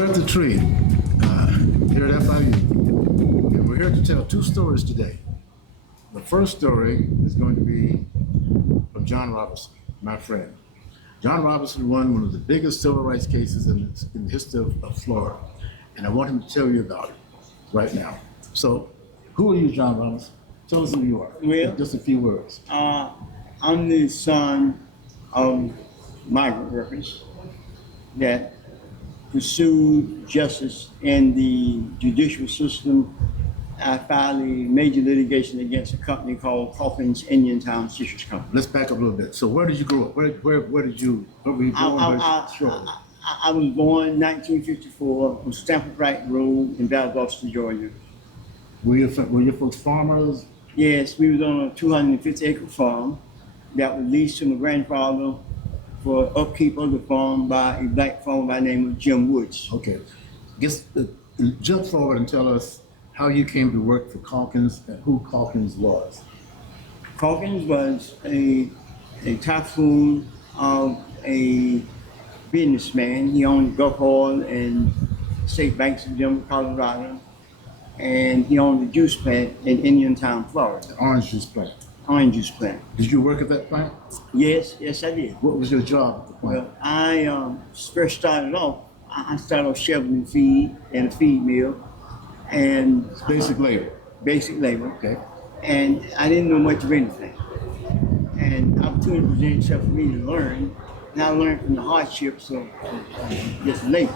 We're at the tree here at FIU, and we're here to tell two stories today. The first story is going to be from John Robinson, my friend. John Robinson won one of the biggest civil rights cases in the history of Florida, and I want him to tell you about it right now. So, who are you, John Robinson? Tell us who you are. Well, just a few words. I'm the son of migrant workers that pursued justice in the judicial system. I filed a major litigation against a company called Calkins Indiantown Citrus Company. Let's back up a little bit. So where did you grow up? Where were you born? I was born in 1954 on Stamford Wright Road in Valdosta, Georgia. Were your folks farmers? Yes, we was on a 250-acre farm that was leased to my grandfather for upkeep of the farm by a black farmer by the name of Jim Woods. Okay. Jump forward and tell us how you came to work for Calkins and who Calkins was. Calkins was a typhoon of a businessman. He owned Gulf Oil and State Banks of Denver, Colorado, and he owned a juice plant in Indiantown, Florida. The orange juice plant. Orange juice plant. Did you work at that plant? Yes, I did. What was your job at the plant? Well, I first started off, I started off shoveling feed in a feed mill, and Basic labor. Basic labor. Okay. And I didn't know much of anything. And opportunity presented itself for me to learn, and I learned from the hardships of just labor.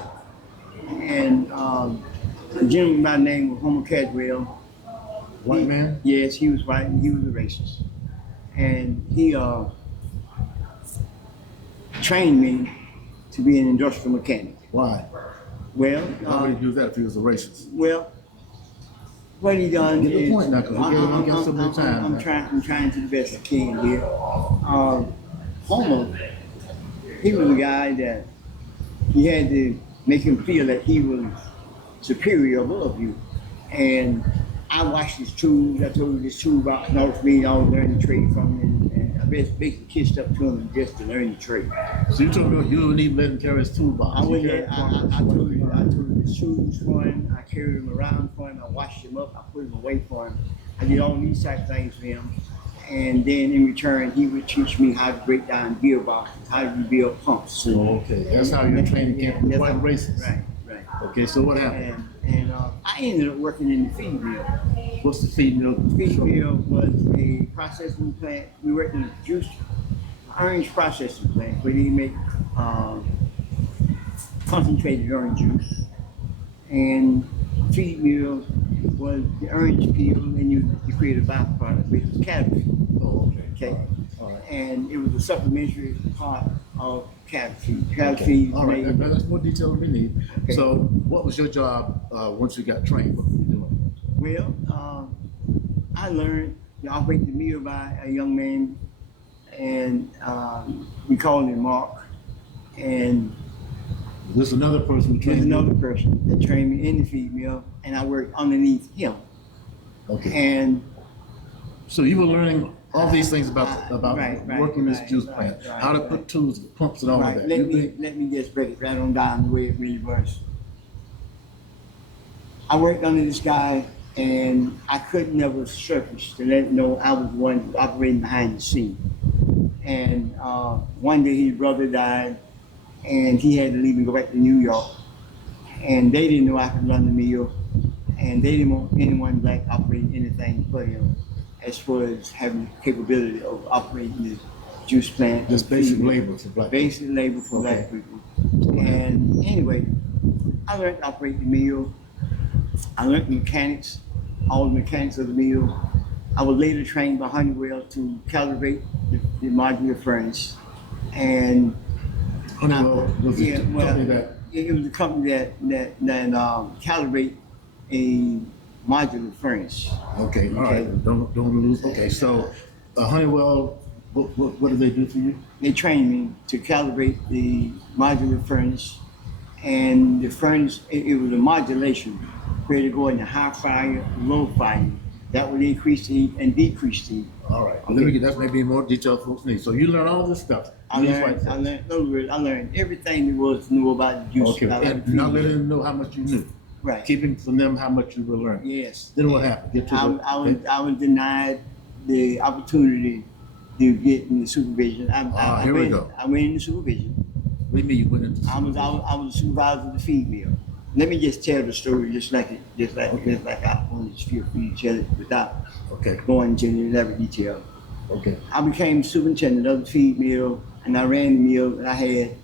And a gentleman by the name of Homer Cadwell. White man? Yes, he was white and he was a racist. And he trained me to be an industrial mechanic. Why? Well, Why would he do that if he was a racist? Well, what he done Get the is, point now, 'cause we got some more time. I'm trying to do the best I can here. Homer, he was a guy that you had to make him feel that he was superior above you. And I watched his tools. I told him his toolbox in order for me to learn the trade from him, and I basically kissed up to him just to learn the trade. So you told me you wouldn't even let him carry his toolbox. I told him his shoes for him. I carried him around for him. I washed him up. I put him away for him. I did all these type of things for him. And then in return, he would teach me how to break down gearboxes, how to rebuild pumps. Okay, that's how your training came from white racist. Right. Okay, so what happened? And I ended up working in the feed mill. What's the feed mill? The feed mill was a processing plant. We worked in a orange processing plant where they make concentrated orange juice. And feed mill was the orange peel, and you create a byproduct, which was cattle feed. Oh, Okay. All right. And it was a supplementary part of cattle feed. Cattle Okay. feed. All right, that's more detail than we need. Okay. So what was your job once you got trained? What were you doing? Well, I learned to operate the mill by a young man, and we called him Mark. And There's another person who there's trained you? another person that trained me in the feed mill, and I worked underneath him. Okay. And So you were learning all these things about working this juice right, plant, right, how to right. put tools, pumps, and all right, of that. let me just break it right on down the way it really was. I worked under this guy, and I could never surface to let him know I was the one operating behind the scene. And one day his brother died, and he had to leave and go back to New York. And they didn't know I could run the mill, and they didn't want anyone black operating anything for him, as far as having the capability of operating the juice plant. Just basic labor for black people. Basic labor for black people. And anyway, I learned to operate the mill. I learned mechanics, all the mechanics of the mill. I was later trained by Honeywell to calibrate the modular furnace. And Honeywell was the company that. It was a company that calibrate a modular furnace. Okay, all right. Don't lose. Okay, so Honeywell, what did they do for you? They trained me to calibrate the modular furnace, and the furnace, it was a modulation where to go into high fire, low fire. That would increase the heat and decrease the heat. All right. Let me get that maybe in more detail folks need. So you learn all this stuff. I learned everything there was to know about the juice. Okay, and not letting them know how much you knew. Right. Keeping from them how much you were learning. Yes. Then what happened? Get to I was denied the opportunity to get in the supervision. Here we go. I went into supervision. What do you mean you went into I was a supervisor of the feed mill. Let me just tell the story just like I wanted to for you to tell it without going into the elaborate detail. Okay. I became superintendent of the feed mill, and I ran the mill, and I had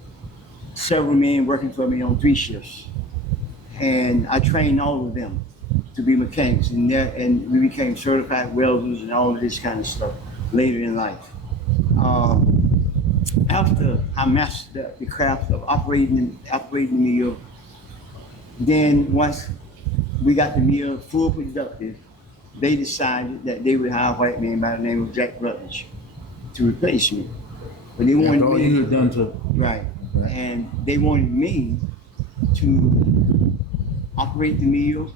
several men working for me on 3 shifts. And I trained all of them to be mechanics, and we became certified welders and all of this kind of stuff later in life. After I mastered the craft of operating the mill, then once we got the mill full productive, they decided that they would hire a white man by the name of Jack Rutledge to replace me. But they wanted all me you had done to right, and they wanted me to operate the mill,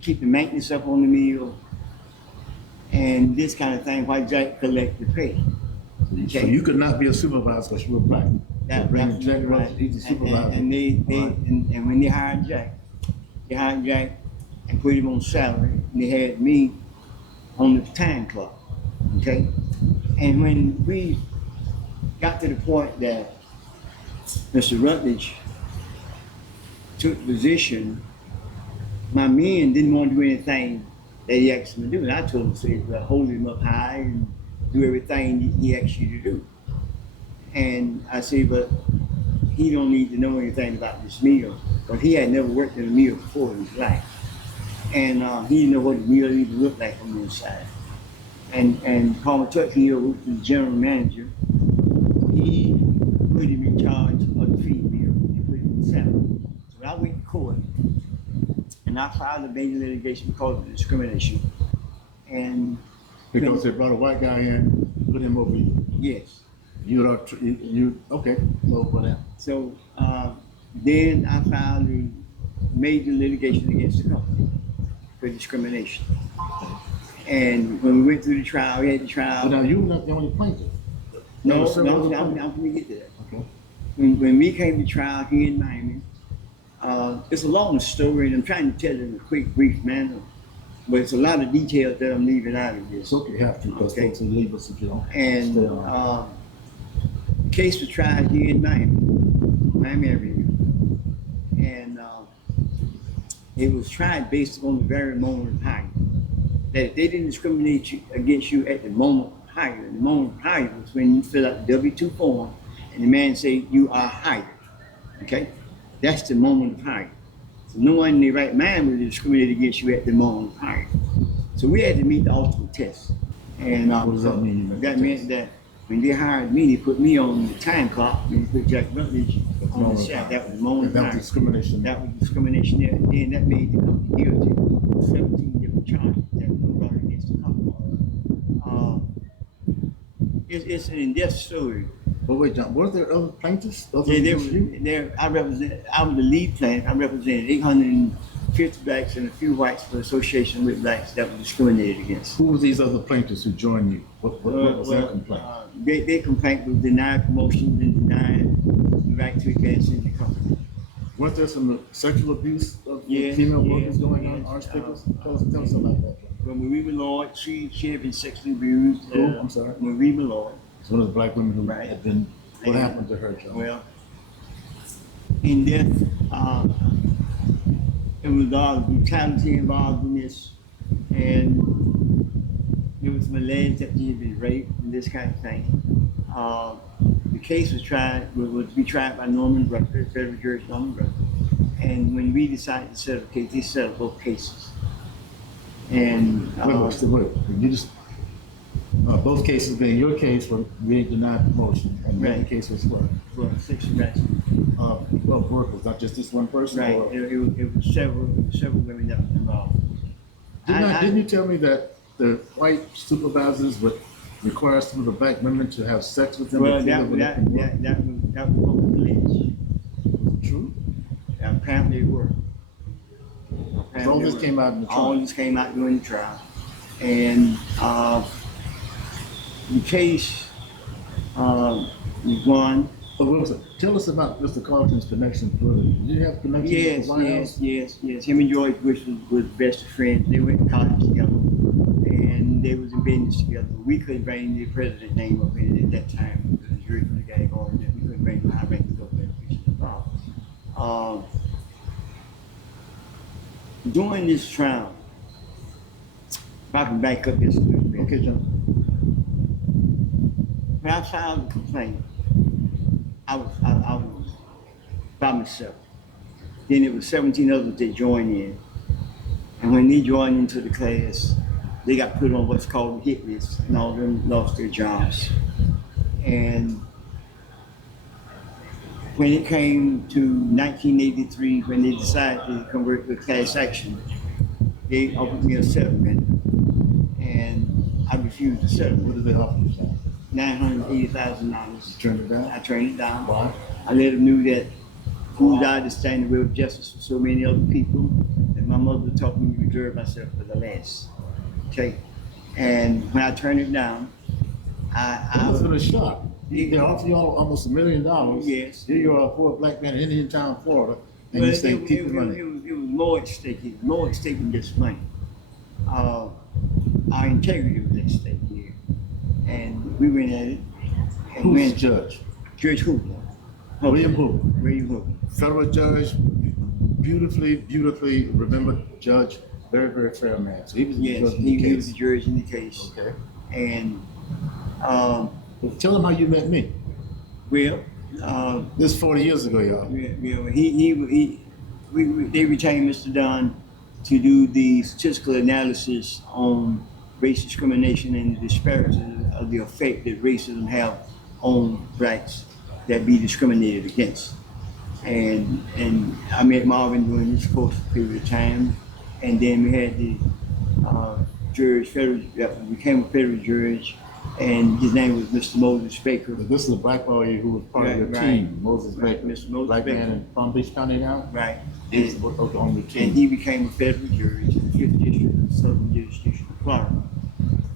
keep the maintenance up on the mill, and this kind of thing while Jack collected the pay. So you could not be a supervisor because you were black. That's Jack right. He's a supervisor. And when they hired Jack and put him on salary, and they had me on the time clock. Okay? And when we got to the point that Mr. Rutledge took position, my men didn't want to do anything that he asked them to do. And I told him to hold him up high and do everything he asked you to do. And I said, but he don't need to know anything about this meal, because he had never worked in a meal before in his life. And he didn't know what the meal even looked like on the inside. And Palmer Tuckhill, who was the general manager, he put him in charge of the feed mill. He put him in salary. So I went to court, and I filed a major litigation because of discrimination. And because they brought a white guy in, put him over you. yes. Okay. So what happened? So then I filed a major litigation against the company for discrimination. And when we went through the trial, we had the trial. But now you were not the only plaintiff. No, I'm going to get to that. Okay. When we came to trial here in Miami, it's a long story, and I'm trying to tell it in a quick, brief manner, but it's a lot of details that I'm leaving out of this. It's okay, you have to, because folks will leave us if you don't. And the case was tried here in Miami area, and it was tried based on the very moment of hiring. That if they didn't discriminate against you at the moment of hiring, the moment of hiring was when you fill out the W-2 form and the man say you are hired. Okay, that's the moment of hiring. So no one in their right mind would discriminate against you at the moment of hiring. So we had to meet the ultimate test. And what does that mean? That meant that when they hired me, they put me on the time clock, and they put Jack Rutledge on the shaft. That was the moment of hiring. That was discrimination. That was discrimination there. And then that made the company guilty of 17 different charges that were brought against the company. It's an in-depth story. But wait, John, were there other plaintiffs? I was the lead plaintiff. I represented 850 blacks and a few whites for the association with blacks that were discriminated against. Who were these other plaintiffs who joined you? What was their complaint? Their complaint was denied promotions and denied the right to advance in the company. Weren't there some sexual abuse of female workers going on? Orange Pickles? Tell us about that. Well, Marie Millard, she had been sexually abused. Who? I'm sorry? Marie Millard. It's one of the black women who had been. What happened to her, John? Well, in death, it was a lot of brutality involved in this, and it was alleged that she had been raped and this kind of thing. The case was to be tried by Norman Rucker, federal judge Norman Rucker. And when we decided to settle the case, they settled both cases. And wait. You just both cases being your case for being denied promotion, and the other case was what? For sexual harassment. Well, workers, not just this one person. Right. Or? It was several women that were involved. Didn't you tell me that the white supervisors would require some of the black women to have sex with them? Well, that was what was alleged. True. Apparently it were. All this came out in the trial. All this came out during the trial, and the case We won. But tell us about Mr. Carlton's connection further. Did you have connection with Yes, the White yes, House? yes. Him and George Bush was best of friends. They went to college together, and they was in business together. We couldn't bring the president's name up in it at that time because the jury was got going. That we couldn't bring the high ranking government officials involved. During this trial, if I can back up just a little bit. Okay, John. When I filed the complaint, I was by myself. Then it was 17 others that joined in. And when they joined into the class, they got put on what's called a hit list, and all of them lost their jobs. And when it came to 1983, when they decided to convert to class action, they offered me a settlement, and I refused the What settlement. did they offer you, John? $980,000. Turn it down? I turned it down. Why? I let them know that who died to stand in the way of justice for so many other people, and my mother taught me to reserve myself for the last. Okay, and when I turned it down, It must have been a shock. They offered you almost $1 million. Yes. Here you are, a poor black man in Indian Town, Florida, and well, you say keep the it money. was more at stake. It was more at stake than just money. Our integrity was at stake here, and we went at it. And Who's when the judge? Judge Hooper, William Hoover. William Hooper. Federal judge, beautifully remembered judge, very fair man. So he was the Yes, judge in the he was the case. judge in the case, Okay. and Tell him how you met me. well. This is 40 years ago, y'all. They retained Mr. Dunn to do the statistical analysis on race discrimination and the disparities of the effect that racism have on blacks that be discriminated against. And I met Marvin during this course period of time, and then we had the federal that became a federal judge, and his name was Mr. Moses Baker. But this is a black lawyer who was part of your Right. team, Moses Right. Baker. Mr. Moses Black Baker. man in Palm Beach County now? Right. He's And, on the and team. he became a federal judge in the 5th District of the Southern Jurisdiction of Florida.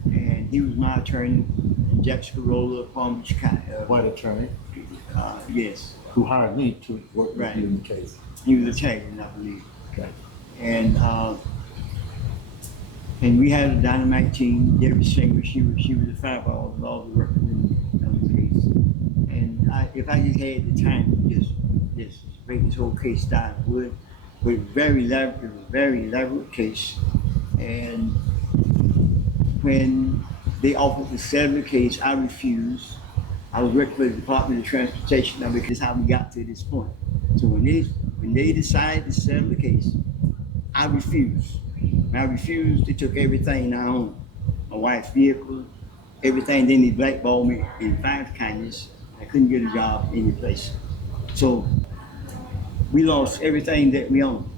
And he was my attorney, Jackson Corolla of Palm Beach County. White attorney Yes, who hired me to work with Right. you in the case. he was a champion, I believe. Okay. And we had a dynamite team. Debbie Singer, she was a fireball with all the workers in the case. And if I just had the time to just break this whole case down, I would. But it was a very elaborate case. And when they offered to settle the case, I refused. I was working for the Department of Transportation. Now, because how we got to this point. So when they decided to settle the case, I refused. When I refused, they took everything I owned. My wife's vehicle, everything. Then they blackballed me in 5 counties. I couldn't get a job any place. So we lost everything that we owned.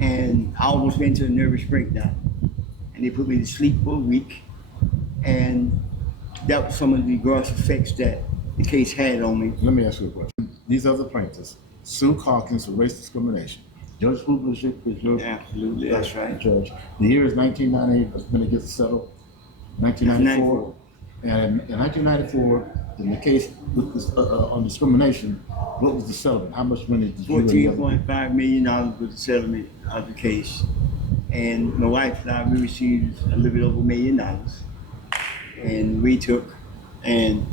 And I almost went to a nervous breakdown. And they put me to sleep for a week. And that was some of the gross effects that the case had on me. Let me ask you a question. These other plaintiffs, Sue Calkins for race discrimination. Judge Hoover is your Absolutely, that's right. judge. The year is 1998 when it gets settled. 1994. And in 1994, in the case with this, on discrimination, what was the settlement? How much money did you and the other- $14.5 million was the settlement of the case. And my wife and I, we received a little bit over $1 million. And we took and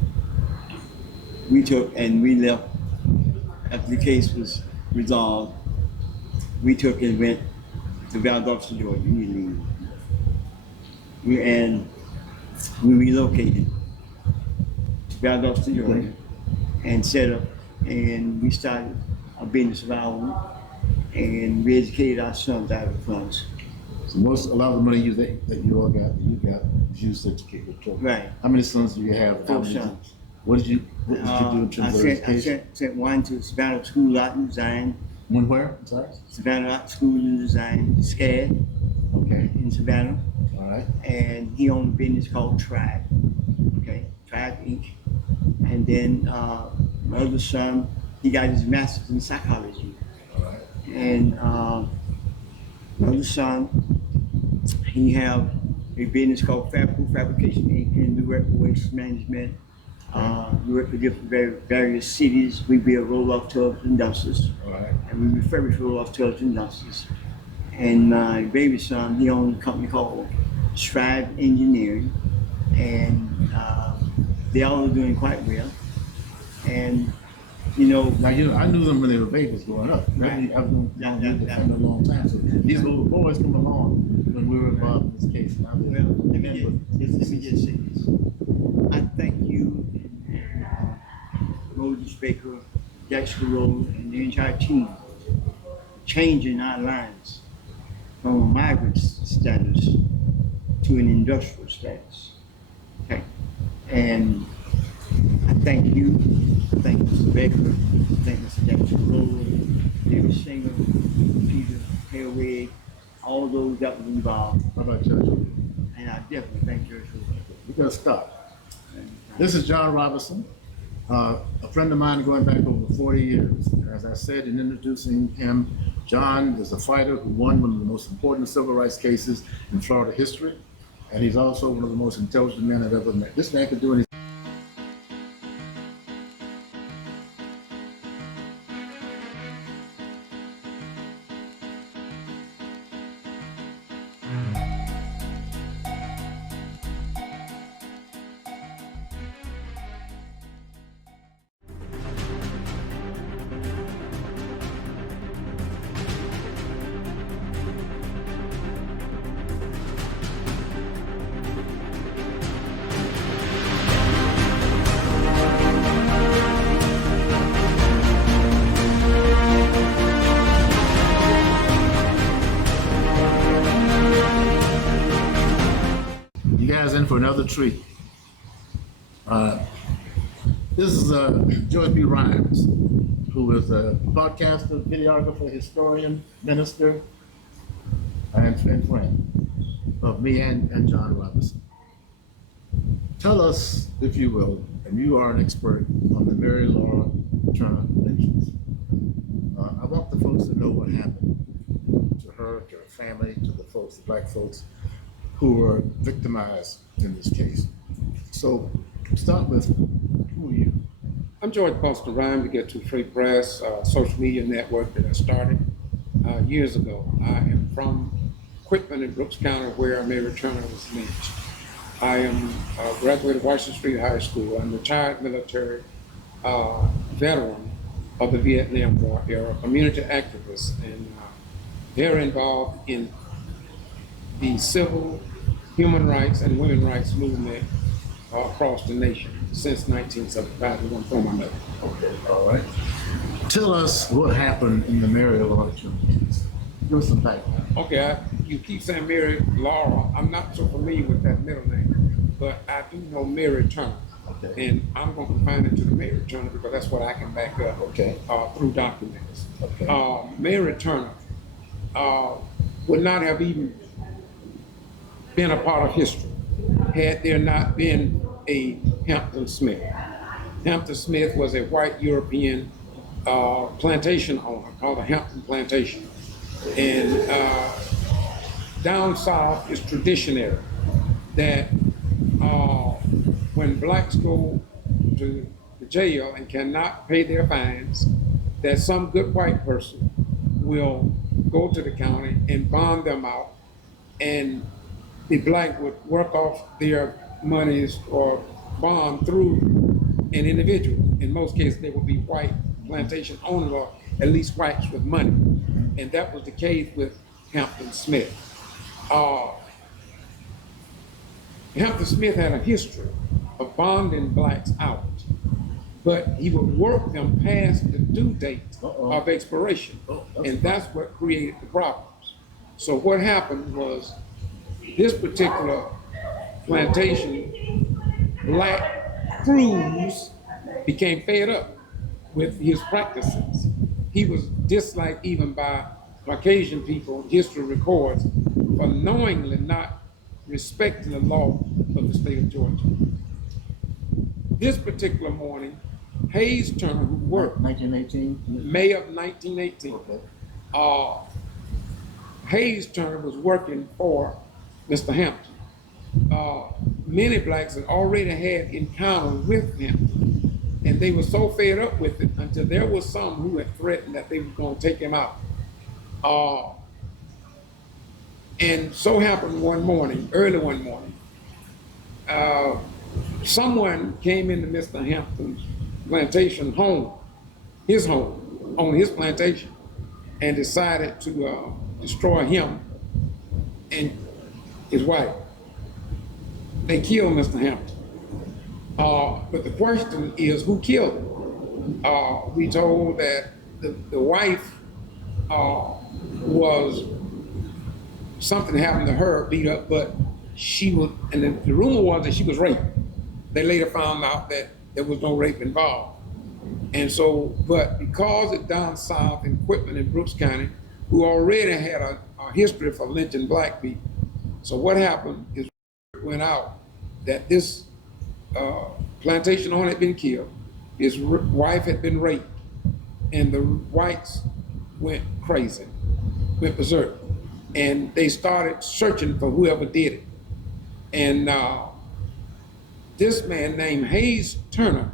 we left after the case was resolved. We took and went to Valdosta, Georgia, immediately. We relocated to Valdosta, Georgia, and set up, and we started a business of our own, and we educated our sons out of the funds. So a lot of the money that you got was used to educate your children. Right. How many sons do you have? 4 sons. What did you do in terms of I education? sent one to Savannah School Art and Design, One where? I'm sorry. Savannah Art School and Design, SCAD Okay. in Savannah, All right. and he owned a business called Tribe, okay, Tribe Inc. And then my other son, he got his master's in psychology, All right. and my other son, he have a business called Fabrication Inc. and we work with waste management, We work with different various cities. We build roll-off tubs and dumpsters, All right. and we refurbish roll-off tubs and dumpsters. And my baby son, he owns a company called Strive Engineering, and they all are doing quite well. And Now, I knew them when they were babies growing up. Right. I've known them a long time. So these little boys come along when we were involved in this case. Now well, let me just say this. I thank you and Moses Baker, Dexter Road, and the entire team for changing our lives from a migrant status to an industrial status. Okay. And I thank you. I thank Mr. Baker. I thank Mr. Dexter Road, David Singer, Peter Hailway, all those that were involved. How about Judge O'Neill? And I definitely thank Judge Road. We're going to start. This is John Robinson, a friend of mine going back over 40 years. As I said in introducing him, John is a fighter who won one of the most important civil rights cases in Florida history, and he's also one of the most intelligent men I've ever met. This man could do anything. You guys in for another treat. This is G.B. Rhynes, who is a podcaster, videographer, historian, minister, and friend of me and John Robinson. Tell us, if you will, and you are an expert on the Mary Laura Turner lynchings. I want the folks to know what happened to her, to her family, to the folks, the black folks, who were victimized in this case. So start with, who are you? I'm George Buster Rhymes, to get to Free Press, social media network that I started years ago. I am from Quitman in Brooks County, where Mary Turner was lynched. I am graduated Washington Street High School. I'm a retired military veteran of the Vietnam War era, community activist, and very involved in the civil, human rights, and women's rights movement across the nation since 1975. We won't throw my note. Okay, all right. Tell us what happened in the Mary Laura Turner case. Give us some background. Okay, you keep saying Mary Laura. I'm not so familiar with that middle name, but I do know Mary Turner. Okay. And I'm going to confine it to the Mary Turner because that's what I can back up Okay. Through documents. Okay. Mary Turner would not have even been a part of history had there not been a Hampton Smith. Hampton Smith was a white European plantation owner called the Hampton Plantation. And down south is traditionary that when blacks go to the jail and cannot pay their fines, that some good white person will go to the county and bond them out, and the black would work off their monies or bond through an individual. In most cases, they would be white plantation owners or at least whites with money. And that was the case with Hampton Smith. Hampton Smith had a history of bonding blacks out, but he would work them past the due date of expiration. And that's what created the problems. So what happened was this particular plantation, black crews became fed up with his practices. He was disliked even by Caucasian people, history records, for knowingly not respecting the law of the state of Georgia. This particular morning, Hayes Turner, who worked 1918? May of 1918, Okay. Hayes Turner was working for Mr. Hampton. many blacks had already had encounters with him, and they were so fed up with it until there was some who had threatened that they were going to take him out. And so happened one morning, early one morning, someone came into Mr. Hampton's plantation home, his home, on his plantation, and decided to destroy him and his wife. They killed Mr. Hampton. But the question is, who killed him? We told that the wife was, something happened to her, beat up, but she was, and the rumor was that she was raped. They later found out that there was no rape involved. And so, but because it down south in Quitman in Brooks County, who already had a history for lynching black people, so what happened is went out that this plantation owner had been killed, his wife had been raped, and the whites went crazy, went berserk, and they started searching for whoever did it. And this man named Hayes Turner,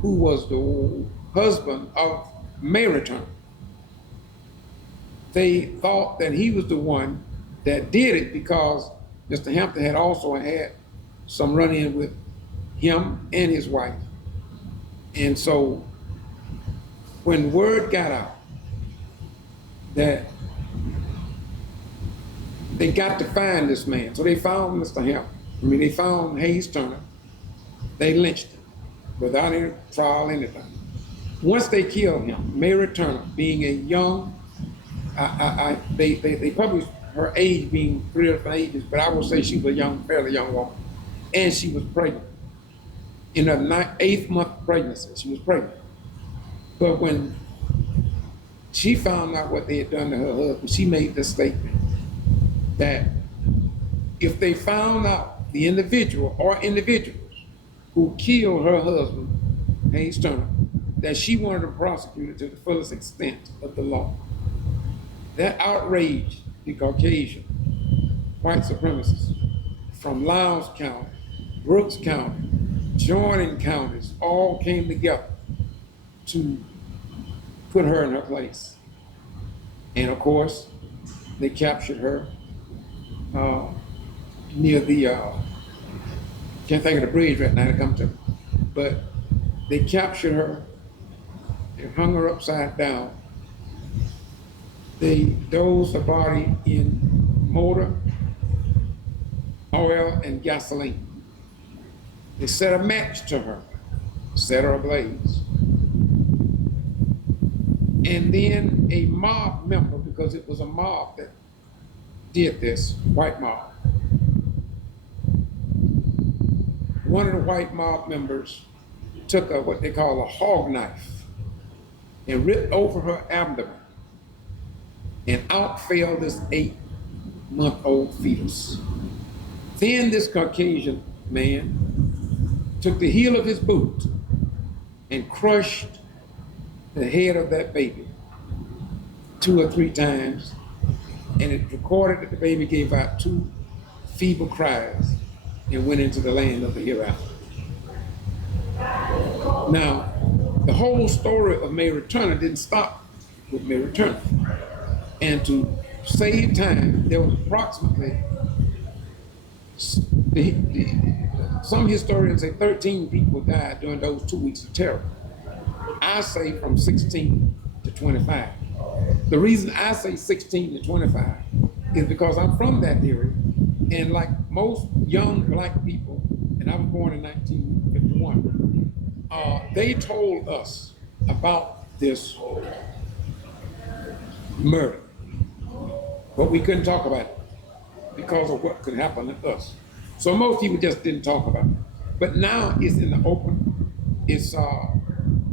who was the husband of Mary Turner, they thought that he was the one that did it because Mr. Hampton had also had some run-in with him and his wife. And so when word got out that they got to find this man, so they found Mr. Hampton. I mean, they found Hayes Turner. They lynched him without any trial, anything. Once they killed him, Mary Turner, being a young, they published her age being 3 different ages, but I would say she was a young, fairly young woman, and she was pregnant. In her 8th month pregnancy, she was pregnant. But when she found out what they had done to her husband, she made this statement that if they found out the individual or individuals who killed her husband, Hayes Turner, that she wanted to prosecute it to the fullest extent of the law. That outraged the Caucasian white supremacists from Lowndes County, Brooks County, joining counties, all came together to put her in her place. And of course, they captured her near the, can't think of the bridge right now to come to, but they captured her and hung her upside down. They dosed the body in motor, oil, and gasoline. They set a match to her, set her ablaze. And then a mob member, because it was a mob that did this, white mob. One of the white mob members took what they call a hog knife and ripped over her abdomen, and out fell this 8-month-old fetus. Then this Caucasian man took the heel of his boot and crushed the head of that baby 2 or 3 times, and it recorded that the baby gave out 2 feeble cries and went into the land of the hereafter. Now, the whole story of Mary Turner didn't stop with Mary Turner. And to save time, there was approximately, some historians say 13 people died during those 2 weeks of terror. I say from 16 to 25. The reason I say 16 to 25 is because I'm from that area, and like most young black people, and I was born in 1951, they told us about this murder, but we couldn't talk about it because of what could happen to us. So most people just didn't talk about it. But now it's in the open. It's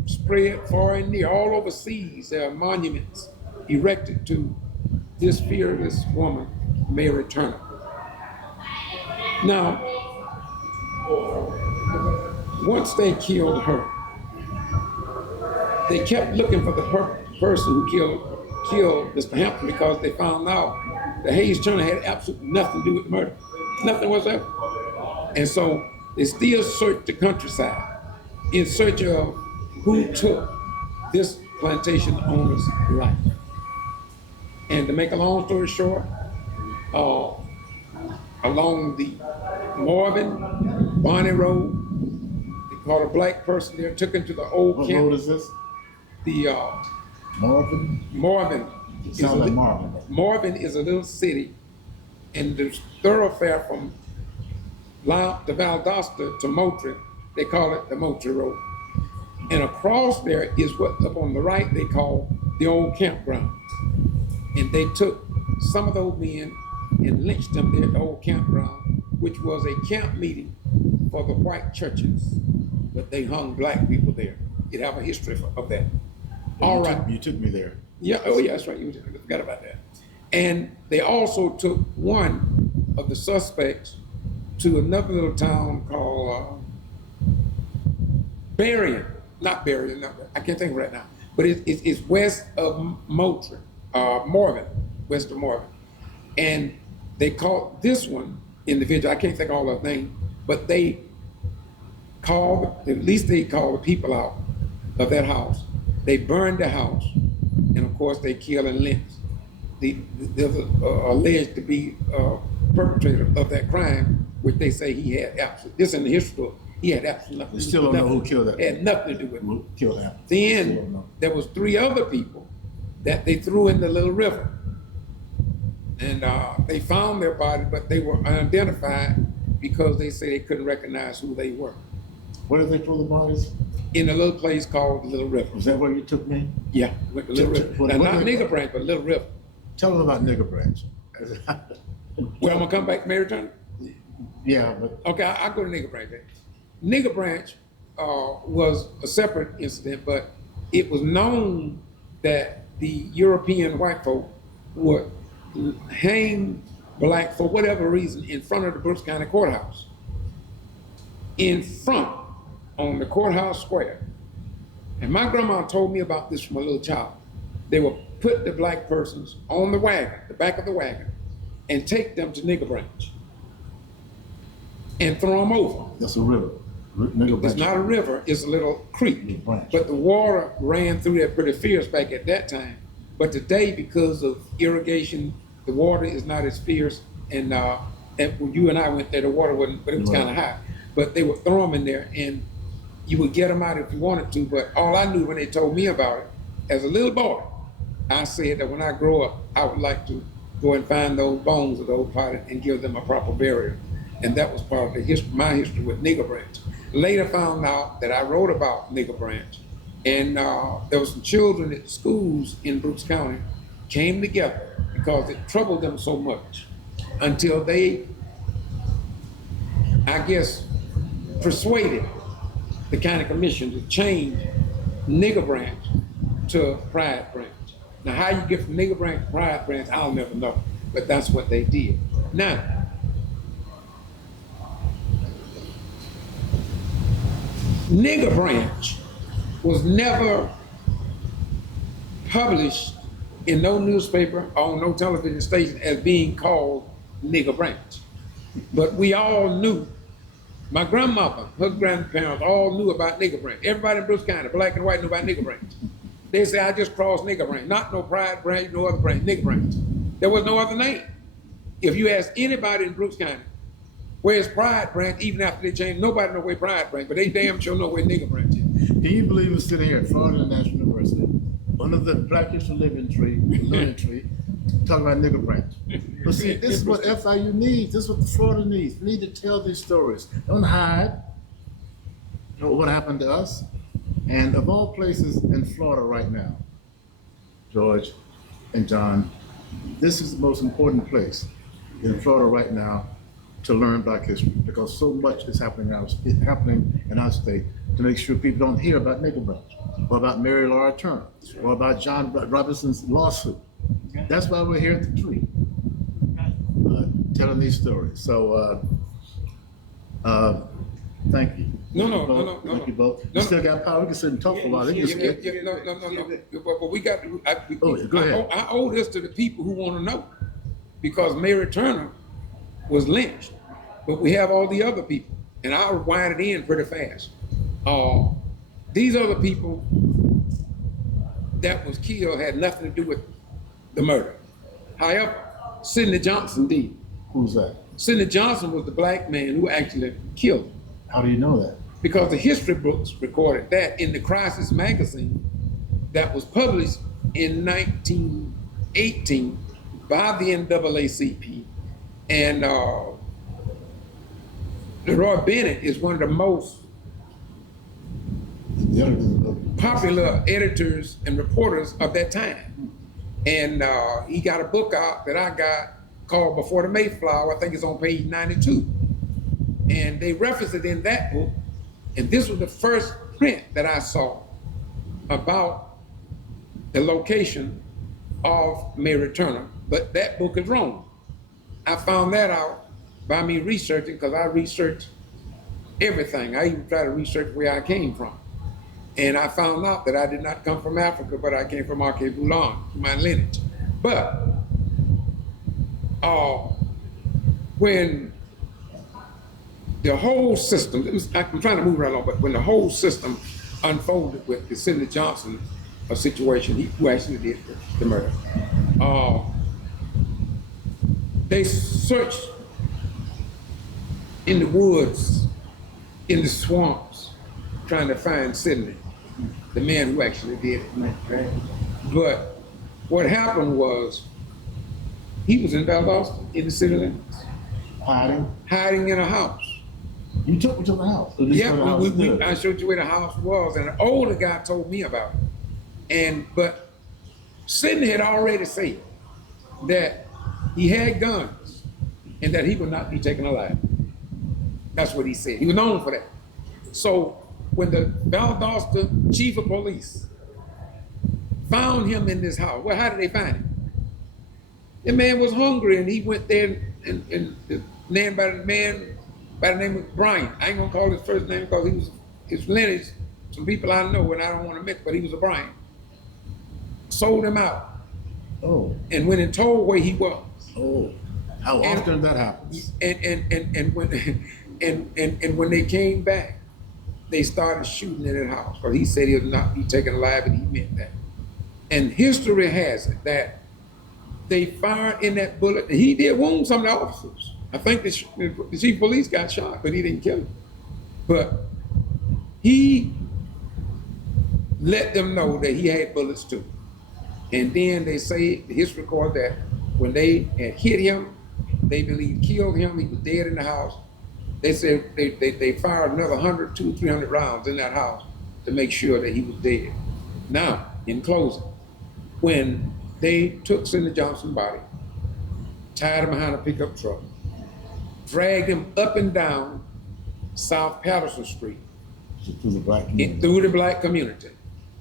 spread far and near, all overseas. There are monuments erected to this fearless woman, Mary Turner. Now, once they killed her, they kept looking for the person who killed Mr. Hampton, because they found out that Hayes Turner had absolutely nothing to do with the murder. Nothing whatsoever. And so they still search the countryside in search of who took this plantation owner's life. And to make a long story short, along the Marvin, Bonnie Road, they caught a black person there, took him to the old What camp. road is this? The Marvin? Marvin. It sounds like Marvin. Marvin is a little city, and the thoroughfare from the Valdosta to Moultrie, they call it the Moultrie Road. And across there is what up on the right they call the old campgrounds. And they took some of those men and lynched them there at the old campground, which was a camp meeting for the white churches, but they hung black people there. You'd have a history of that. All right. You took me there. Yeah, oh yeah, that's right, you forgot about that. And they also took one of the suspects to another little town called Berrien, not Berrien, no, I can't think of it right now, but it's west of Moultrie, Marvin, west of Marvin. And they called this one individual, I can't think of all their name, but they called, at least they called the people out of that house. They burned the house, and of course they killed and lynched the alleged to be perpetrator of that crime, which they say he had absolutely, this in the history book, he had absolutely nothing. We still don't know who killed that. Had nothing to do with it. Who killed him? Then there was 3 other people that they threw in the little river. And they found their body, but they were unidentified because they say they couldn't recognize who they were. Where did they throw the bodies? In a little place called the Little River. Was that where you took me? Yeah, went to Little River. Now, not Nigger Branch, but Little River. Tell them about Nigger Branch. Well, I'm gonna come back to Mary Turner. Yeah, but Okay, I'll go to Nigger Branch then. Nigger Branch was a separate incident, but it was known that the European white folk would hang black for whatever reason in front of the Brooks County Courthouse. In front, on the courthouse square. And my grandma told me about this from a little child. They would put the black persons on the wagon, the back of the wagon, and take them to Nigger Branch and throw them over. that's a river. Nigger It's Branch. not a river, it's a little creek. Branch. But the water ran through there pretty fierce back at that time. But today, because of irrigation, the water is not as fierce. And when you and I went there, the water wasn't, but it was Right. kind of high. But they would throw them in there, and you would get them out if you wanted to. But all I knew when they told me about it, as a little boy, I said that when I grow up, I would like to go and find those bones of those pilots and give them a proper burial. And that was part of the history, my history with Nigger Branch. Later found out that I wrote about Nigger Branch, and there was some children at schools in Brooks County came together because it troubled them so much until they, I guess, persuaded the county commission to change Nigger Branch to Pride Branch. Now, how you get from Nigger Branch to Pride Branch, I'll never know, but that's what they did. Now, Nigger Branch was never published in no newspaper or no television station as being called Nigger Branch. But we all knew, my grandmother, her grandparents all knew about Nigger Branch. Everybody in Brooks County, black and white, knew about Nigger Branch. They say, I just crossed Nigger Branch, not no Pride Branch, no other branch, Nigger Branch. There was no other name. If you ask anybody in Brooks County, where's Pride Branch, even after they changed, nobody know where Pride Branch, but they damn sure know where Nigger Branch is. Can you believe we're sitting here at Florida National University, under the Black History Living Tree, Learning Tree, talking about Nigger Branch? But see, this is what FIU needs. This is what Florida needs. We need to tell these stories. Don't hide what happened to us. And of all places in Florida right now, George and John, this is the most important place in Florida right now to learn Black history, because so much is happening in our state to make sure people don't hear about Nigger Branch, or about Mary Laura Turner, or about John Robinson's lawsuit. That's why we're here at the tree, telling these stories. So, thank you. No. Thank you both. You still got power. We can sit and talk for a while. They just get- No. But we got to. Go ahead. I owe this to the people who want to know, because Mary Turner was lynched, But we have all the other people, and I'll wind it in pretty fast. These other people that was killed had nothing to do with the murder. However, Sidney Johnson did. Who's that? Sidney Johnson was the black man who actually killed him. How do you know that? Because the history books recorded that in the Crisis magazine that was published in 1918 by the NAACP. And Leroy Bennett is one of the most popular editors and reporters of that time. And he got a book out that I got called Before the Mayflower. I think it's on page 92. And they reference it in that book. And this was the first print that I saw about the location of Mary Turner, but that book is wrong. I found that out by me researching, because I researched everything. I even tried to research where I came from. And I found out that I did not come from Africa, but I came from Arche Boulan, my lineage. But when the whole system, I'm trying to move right along, but when the whole system unfolded with the Sidney Johnson situation, who actually did the murder, they searched in the woods, in the swamps, trying to find Sidney, the man who actually did it. But what happened was, he was in Valdosta, in the city limits. Hiding in a house. You took me to the house. So Yeah, I showed you where the house was, and an older guy told me about it. But Sidney had already said that he had guns and that he would not be taken alive. That's what he said. He was known for that. So when the Valdosta chief of police found him in this house, well, how did they find him? The man was hungry, and he went there, and the man by the name of Brian. I ain't gonna call his first name because he was his lineage. Some people I know, and I don't want to admit, but he was a Brian. Sold him out. Oh. And went and told where he was. Oh. How often that happens? And when they came back, they started shooting in that house because he said he would not be taken alive, and he meant that. And history has it that they fired in that bullet, and he did wound some of the officers. I think the chief of police got shot, but he didn't kill him. But he let them know that he had bullets too. And then they say, the history records that when they had hit him, they believed killed him, he was dead in the house. They said they fired another 100, 200, 300 rounds in that house to make sure that he was dead. Now, in closing, when they took Sidney Johnson's body, tied him behind a pickup truck, dragged him up and down South Patterson Street, through the black community. through the black community,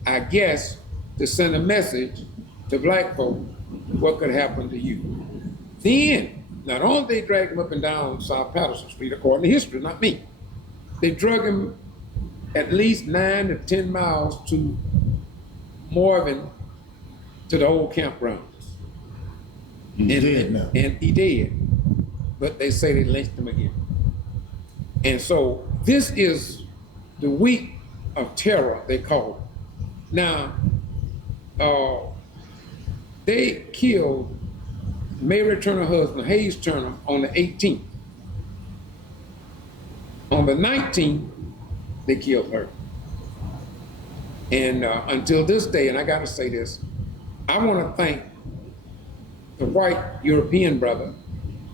I guess to send a message to black folk what could happen to you. Then, not only they dragged him up and down South Patterson Street, according to history, not me, they drug him at least 9 to 10 miles to Marvin, to the old campgrounds. He's dead now. And he did. But they say they lynched him again. And so this is the week of terror, they call it. Now, they killed Mary Turner's husband, Hayes Turner, on the 18th. On the 19th, they killed her. And until this day, and I gotta say this, I want to thank the white European brother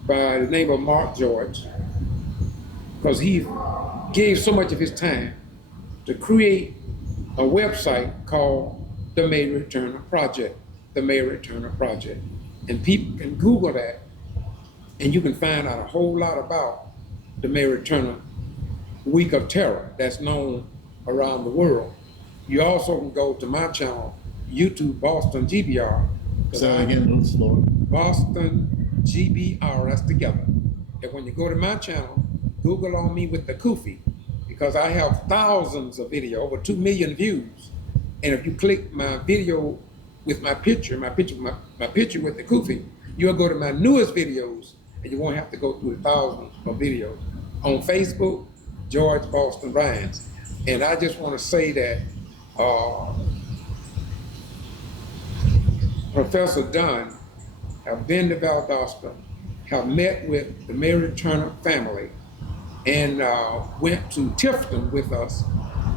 by the name of Mark George, because he gave so much of his time to create a website called the Mary Turner Project, the Mary Turner Project. And people can Google that, and you can find out a whole lot about the Mary Turner Week of Terror that's known around the world. You also can go to my channel, YouTube Boston G.B.R. Say that again, a little slower. Boston G.B.R. That's together. And when you go to my channel, Google on me with the kufi, because I have thousands of video, over 2 million views. And if you click my video with my picture with the kufi, you'll go to my newest videos, and you won't have to go through the thousands of videos. On Facebook, George Boston Rhynes. And I just want to say that Professor Dunn have been to Valdosta, have met with the Mary Turner family, and went to Tifton with us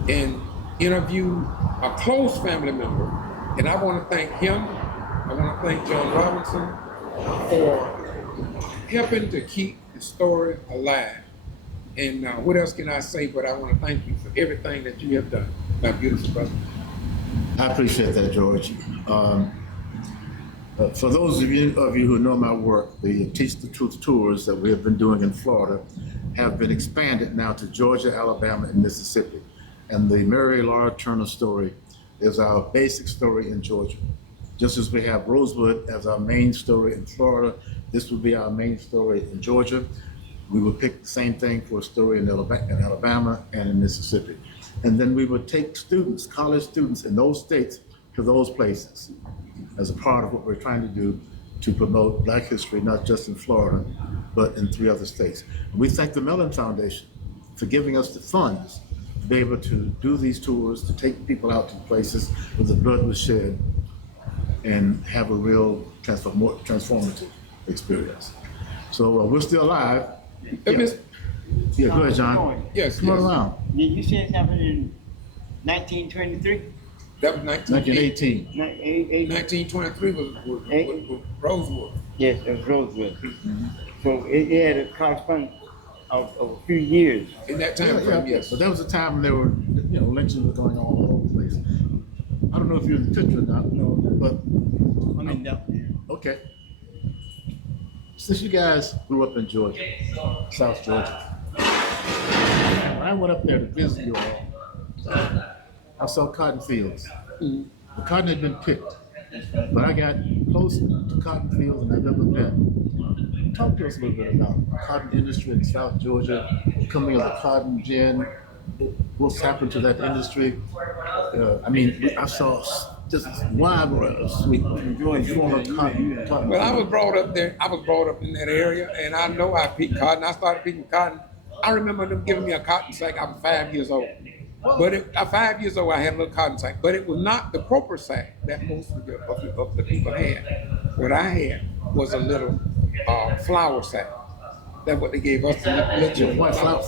and interviewed a close family member. And I want to thank him. I want to thank John Robinson for helping to keep the story alive. And what else can I say? But I want to thank you for everything that you have done, my beautiful brother. I appreciate that, George. For those of you who know my work, the Teach the Truth tours that we have been doing in Florida have been expanded now to Georgia, Alabama, and Mississippi. And the Mary Laura Turner story is our basic story in Georgia. Just as we have Rosewood as our main story in Florida, this will be our main story in Georgia. We will pick the same thing for a story in Alabama and in Mississippi. And then we would take students, college students in those states to those places as a part of what we're trying to do to promote Black history, not just in Florida, but in 3 other states. And we thank the Mellon Foundation for giving us the funds to be able to do these tours, to take people out to places where the blood was shed and have a real transformative experience. So we're still alive. Yeah, go ahead, John. Yes, Come on around. Did you say something in 1923? That was 1918. 1923 was Rosewood. Yes, it was Rosewood. So it had a correspondence of a few years. In that time frame, yes. But there was a time when there were, lynchings were going on all over the place. I don't know if you're in the picture or not. No. But I mean, that, okay. Since you guys grew up in Georgia, South Georgia, when I went up there to visit you all, I saw cotton fields. The cotton had been picked, but I got close to cotton fields and I've never been. Talk to us a little bit about the cotton industry in South Georgia, the coming of the cotton gin, what's happened to that industry. I saw just wide sweet form of cotton. Well, I was brought up there. I was brought up in that area, and I know I picked cotton. I started picking cotton. I remember them giving me a cotton sack. I was 5 years old. But at 5 years old, I had a little cotton sack. But it was not the proper sack that most of the people had. What I had was a little flour sack. That's what they gave us.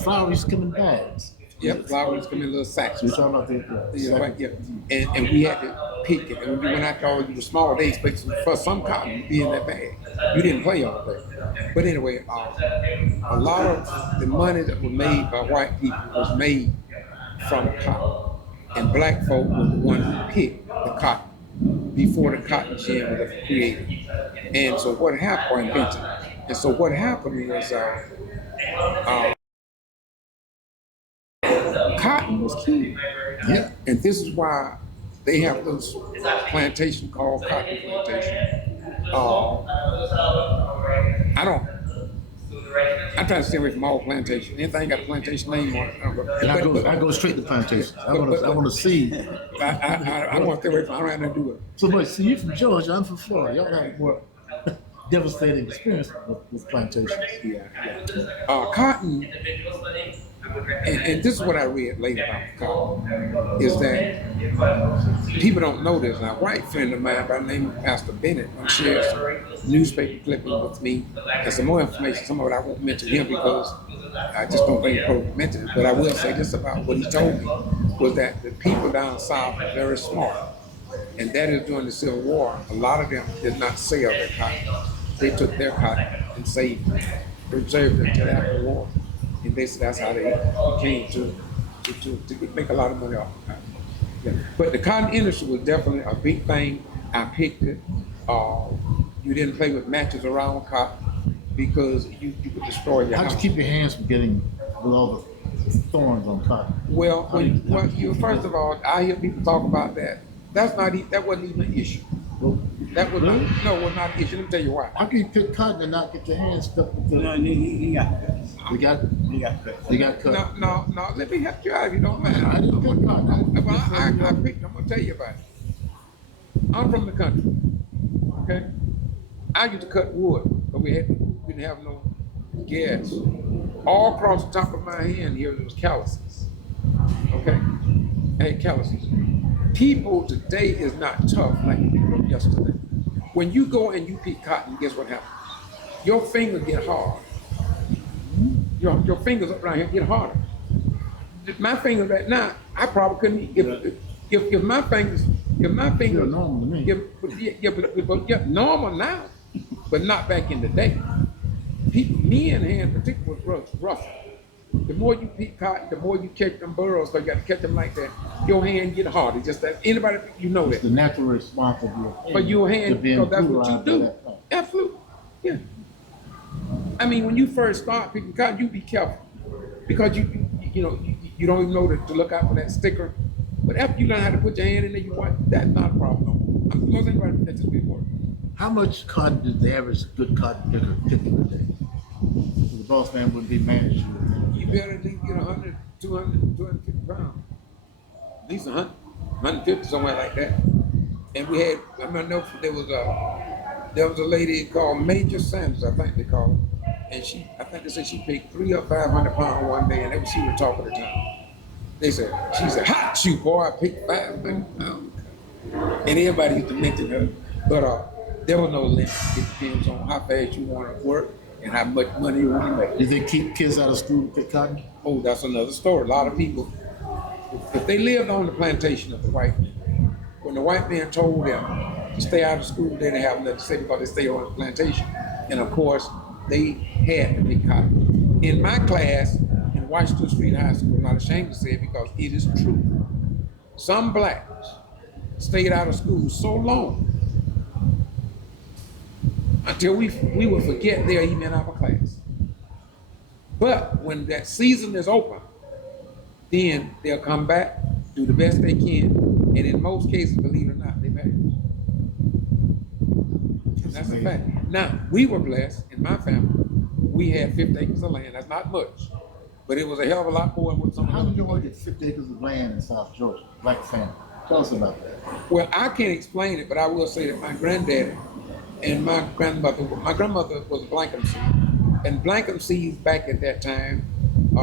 Flour used to come in bags. Yep, flour used to come in little sacks. You're talking about the Right, yeah. And we had to pick it. And when you went out there, you were small, they expected for some cotton to be in that bag. You didn't play all day. But anyway, a lot of the money that was made by white people was made from cotton. And black folk were the one who picked the cotton before the cotton gin was ever created. And so what happened, or invented. And so what happened was cotton was killed. Yeah. And this is why they have those plantation called cotton plantation. I try to stay away from all plantation. Anything got a plantation name on it. And I go straight to plantations. I want to see. I want to stay away from. I don't have nothing to do with it. So much. See, you're from Georgia. I'm from Florida. Y'all have a more devastating experience with plantations. Cotton. And this is what I read later about cotton, is that people don't know this. Now, a white friend of mine by the name of Pastor Bennett shared some newspaper clipping with me and some more information. Some of it I won't mention here because I just don't think it's mention it. But I will say this about what he told me, was that the people down south are very smart. And that is during the Civil War, a lot of them did not sell their cotton. They took their cotton and saved it, preserved it until after the war. And basically that's how they came to make a lot of money off of cotton. Yeah. But the cotton industry was definitely a big thing. I picked it. You didn't play with matches around cotton because you could destroy your house. How'd you keep your hands from getting with all the thorns on cotton? Well, first of all, I hear people talk about that. That wasn't even an issue. That was really? was not an issue. Let me tell you why. How can you pick cotton and not get your hands stuck with the? no, he got cut. They got cut. No. Let me help you out if you don't mind. I didn't pick cotton. I picked. I'm gonna tell you about it. I'm from the country. Okay. I used to cut wood, but we didn't have no Yes. All across the top of my hand here, there was calluses. Okay? I had calluses. People today is not tough like people were yesterday. When you go and you pick cotton, guess what happens? Your finger get hard. Your fingers up around here get harder. My fingers right now, I probably couldn't. If my fingers, if my fingers, Still normal to me. yeah, normal now, but not back in the day. People, men hand particularly was rough. The more you pick cotton, the more you catch them burrows. So you got to catch them like that. Your hand get harder. Just that anybody you know It's that. the natural response of your hand. But your to hand, being because that's what you brutalized by do. that thought. Absolutely, yeah. I mean, when you first start picking cotton, you be careful because you know you don't even know to look out for that sticker. But after you learn how to put your hand in there, you want that's not a problem no more. Most anybody that's just before. How much cotton did the average good cotton picker pick in a day? So the boss man would be managed. You better at least get 100, 200, 250 pounds. At least 100, 150, somewhere like that. And we had, I remember there was a lady called Major Sanders, I think they called her. And I think they said she picked 300 or 500 pounds one day, and that was she was talking at the time. She said, hot you boy, I picked 500 pounds. And everybody used to mention her. But there was no limit. It depends on how fast you want to work and how much money you want to make. Did they keep kids out of school to pick cotton? Oh, that's another story. A lot of people, if they lived on the plantation of the white man, when the white man told them to stay out of school, they didn't have nothing to say because they stayed on the plantation. And of course, they had to pick cotton. In my class in Washington Street High School, I'm not ashamed to say it because it is true. Some blacks stayed out of school so long until we would forget they are even in our class. But when that season is open, then they'll come back, do the best they can, and in most cases, believe it or not, they pass. That's a fact. Now, we were blessed in my family. We had 50 acres of land. That's not much, but it was a hell of a lot more than what some How of did you them. want to get 50 acres of land in South Georgia, black family? Tell us about that. Well, I can't explain it, but I will say that my granddaddy and my grandmother was Blankham seed. And Blankham seeds back at that time,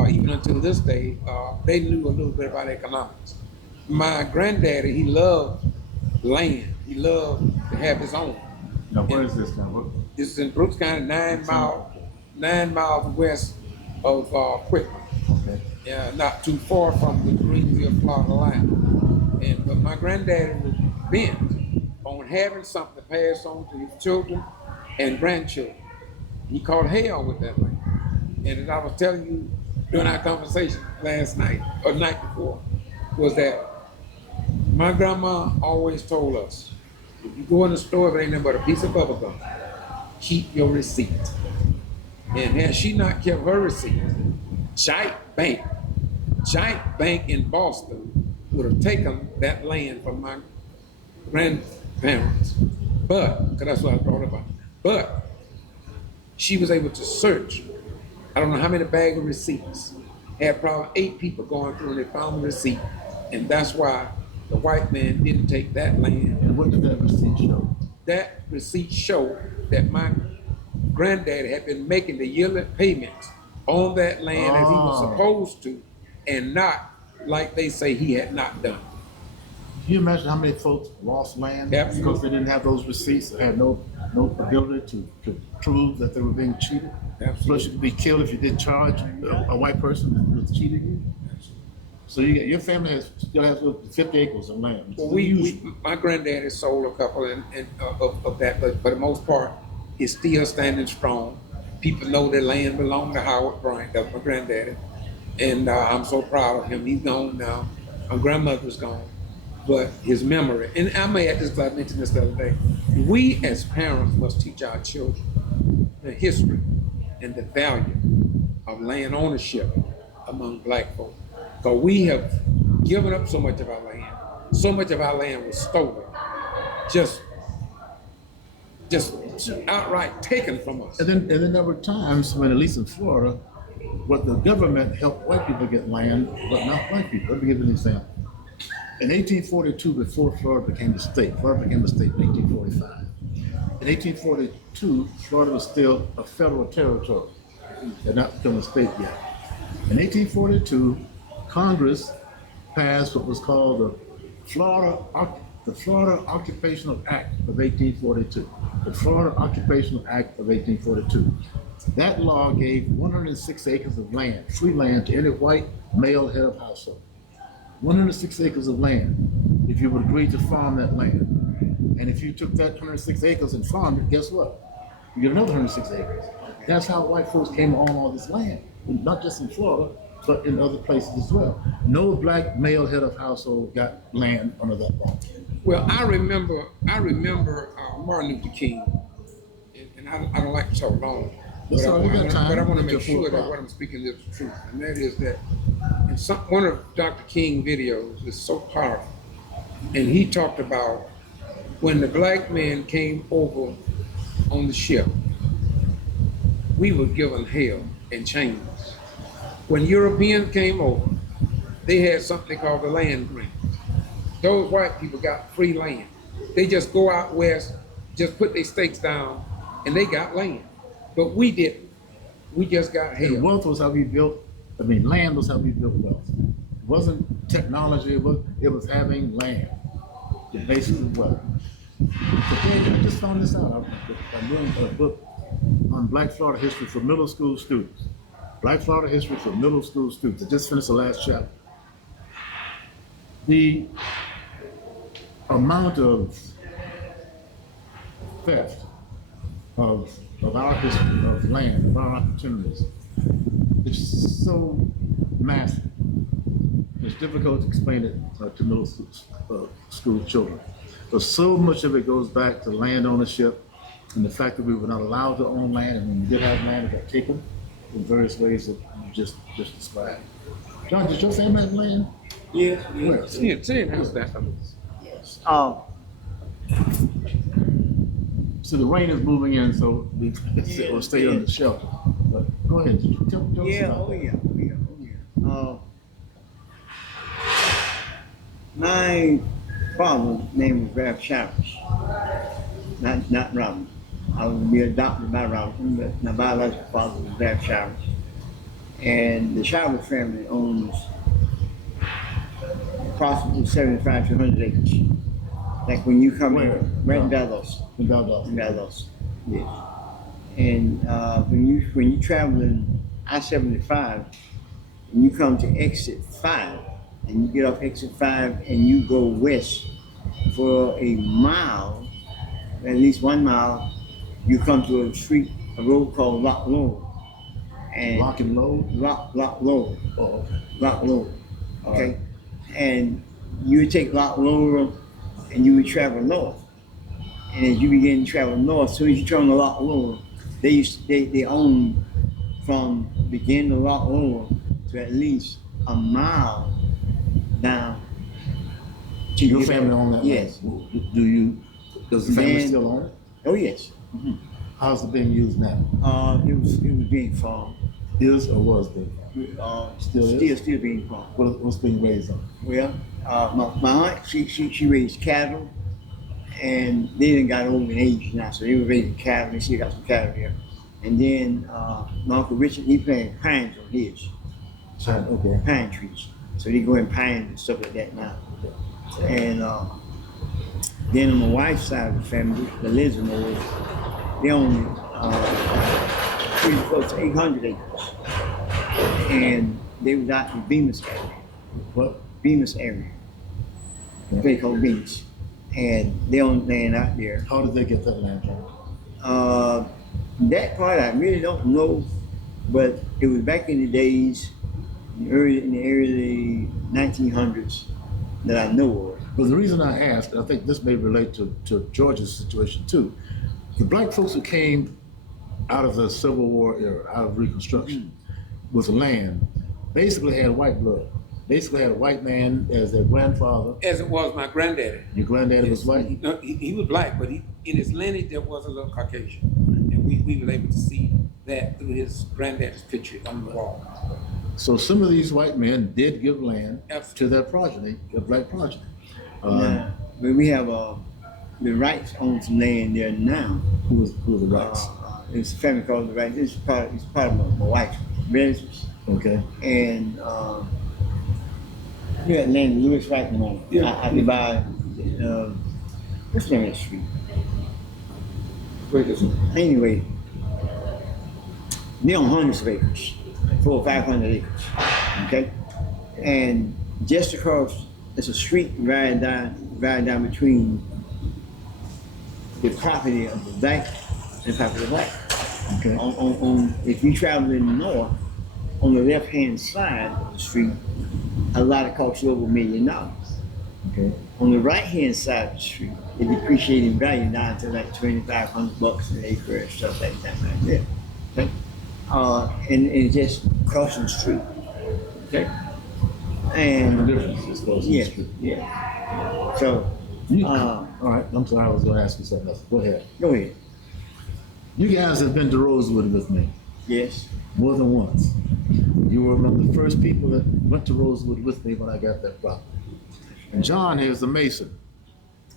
even until this day, they knew a little bit about economics. My granddaddy, he loved land. He loved to have his own. Now, where is this now? This is in Brooks County, 9 miles west of Quitman. Okay. Yeah, not too far from the Greenville, Florida line. But my granddaddy was bent on having something to pass on to his children and grandchildren. He caught hell with that land. And as I was telling you during our conversation last night or night before, was that my grandma always told us, if you go in the store, if it ain't nothing but a piece of bubble gum, keep your receipt. And had she not kept her receipt, Giant Bank in Boston would have taken that land from my grandparents. But, because that's what I brought about. But she was able to search, I don't know how many bags of receipts, had probably 8 people going through and they found the receipt. And that's why the white man didn't take that land. And what did that receipt show? That receipt showed that my granddad had been making the yearly payments on that land as he was supposed to, and not like they say he had not done. Can you imagine how many folks lost land Absolutely. because they didn't have those receipts, had no ability to prove that they were being cheated? Absolutely. Plus, you could be killed if you did charge a white person with cheating you. So your family still has 50 acres of land. Well, my granddaddy sold a couple of that, but for the most part, it's still standing strong. People know that land belonged to Howard Bryant. That was my granddaddy, and I'm so proud of him. He's gone now. My grandmother's gone, but his memory. And I may add this, because I mentioned this the other day. We as parents must teach our children the history and the value of land ownership among black folk. Because we have given up so much of our land. So much of our land was stolen. Just outright taken from us. And then there were times when, at least in Florida, what the government helped white people get land, but not white people. Let me give you an example. In 1842, before Florida became a state in 1845. In 1842, Florida was still a federal territory. had not become a state yet. In 1842, Congress passed what was called the Florida Occupational Act of 1842. The Florida Occupational Act of 1842. That law gave 106 acres of land, free land, to any white male head of household. 106 acres of land, if you would agree to farm that land. And if you took that 106 acres and farmed it, guess what? You get another 106 acres. That's how white folks came on all this land, not just in Florida, but in other places as well. No black male head of household got land under that law. Well, I remember Martin Luther King, and I don't like to talk long, That's all, we got time. but I want to Until make sure 4 that o'clock. what I'm speaking is the truth, and that is that in one of Dr. King videos is so powerful, and he talked about when the black man came over on the ship, we were given hell and chains. When Europeans came over, they had something called the land grant. Those white people got free land. They just go out west, just put their stakes down, and they got land. But we didn't. We just got And hell. wealth was how we built, land was how we built wealth. It wasn't technology, it was having land. The basis of wealth. Today, I just found this out. I'm doing a book on Black Florida history for middle school students. Black Florida history for middle school students. I just finished the last chapter. The amount of theft of our history, of land, of our opportunities, is so massive. It's difficult to explain it to middle school children. But so much of it goes back to land ownership and the fact that we were not allowed to own land, and when we did have land, it got taken in various ways that you just described. John, did your family have land? Yes, Where? yes, See, how's that? yes. So the rain is moving in, so we'll stay under the shelter. But go ahead, tell us Yeah, about oh that. yeah, oh yeah, oh yeah. My father's name was Ralph Cherish, not Robin. I was be adopted by Robin, but my biological father was Ralph Cherish. And the Cherish family owns approximately 75 to 100 acres. Like when you come Where? in, right in Valdosta. In Valdosta. In Valdosta, yes. And when you travel in I-75, and you come to exit 5, and you get off exit 5 and you go west for a mile, at least 1 mile, you come to a road called Lock Road. And Lock and load? Lock Road. Oh, okay. Lock Road. All Okay? right. And you would take Lock Road and you would travel north. And as you begin to travel north, as soon as you turn the Lock Road, they own from beginning of Lock Road to at least a mile down. to Your get family back. own that Yes. land? Does the family Then- still own it? Oh yes. How's it being used now? It was being farmed. Is or was being? Still is? Still being farmed. What's being raised on? Well, my aunt, she raised cattle, and they didn't got old in age now, so they were raising cattle, and she got some cattle there. And then my Uncle Richard, he planted pines on his, Okay. pine trees. So they go in pines and stuff like that now. And then on my wife's side of the family, the Lismore, they own pretty close to 800 acres. And they was out in Bemis area. What? Bemis area. A place called Bemis. And they own land out there. How did they get that land, John? That part I really don't know, but it was back in the days, in the early 1900s, that I know of. Well, the reason I asked, I think this may relate to Georgia's situation too. The black folks who came out of the Civil War era, out of Reconstruction, with land, basically had white blood. Basically had a white man as their grandfather. As it was my granddaddy. Your granddaddy was white? No, he was black, but in his lineage there was a little Caucasian. And we were able to see that through his granddaddy's picture on the wall. So some of these white men did give land Absolutely. to their progeny, their black progeny. Now, but we have the Wrights own some land there now. Who was the Wrights? It's a family called the Rhynes. It's part of my wife's relatives. Okay. And we had named Lewis right now. Yeah. I live by, what's the name of the street? Wait a second. Anyway, they own hundreds of acres, 400 or 500 acres. Okay? And just across, there's a street riding down between the property of the black and the property of the white. Okay. If you travel in the north, on the left-hand side of the street, a lot of costs you over $1 million. Okay. On the right-hand side of the street, it depreciated in value down to like $2,500 an acre and stuff like that right there. Okay? And just crossing the street. Okay? And Difference is close to the yeah, street. yeah. So, All right. I'm sorry. I was going to ask you something else. Go ahead. go ahead. You guys have been to Rosewood with me Yes. more than once. You were among the first people that went to Rosewood with me when I got that property. And John here is a Mason.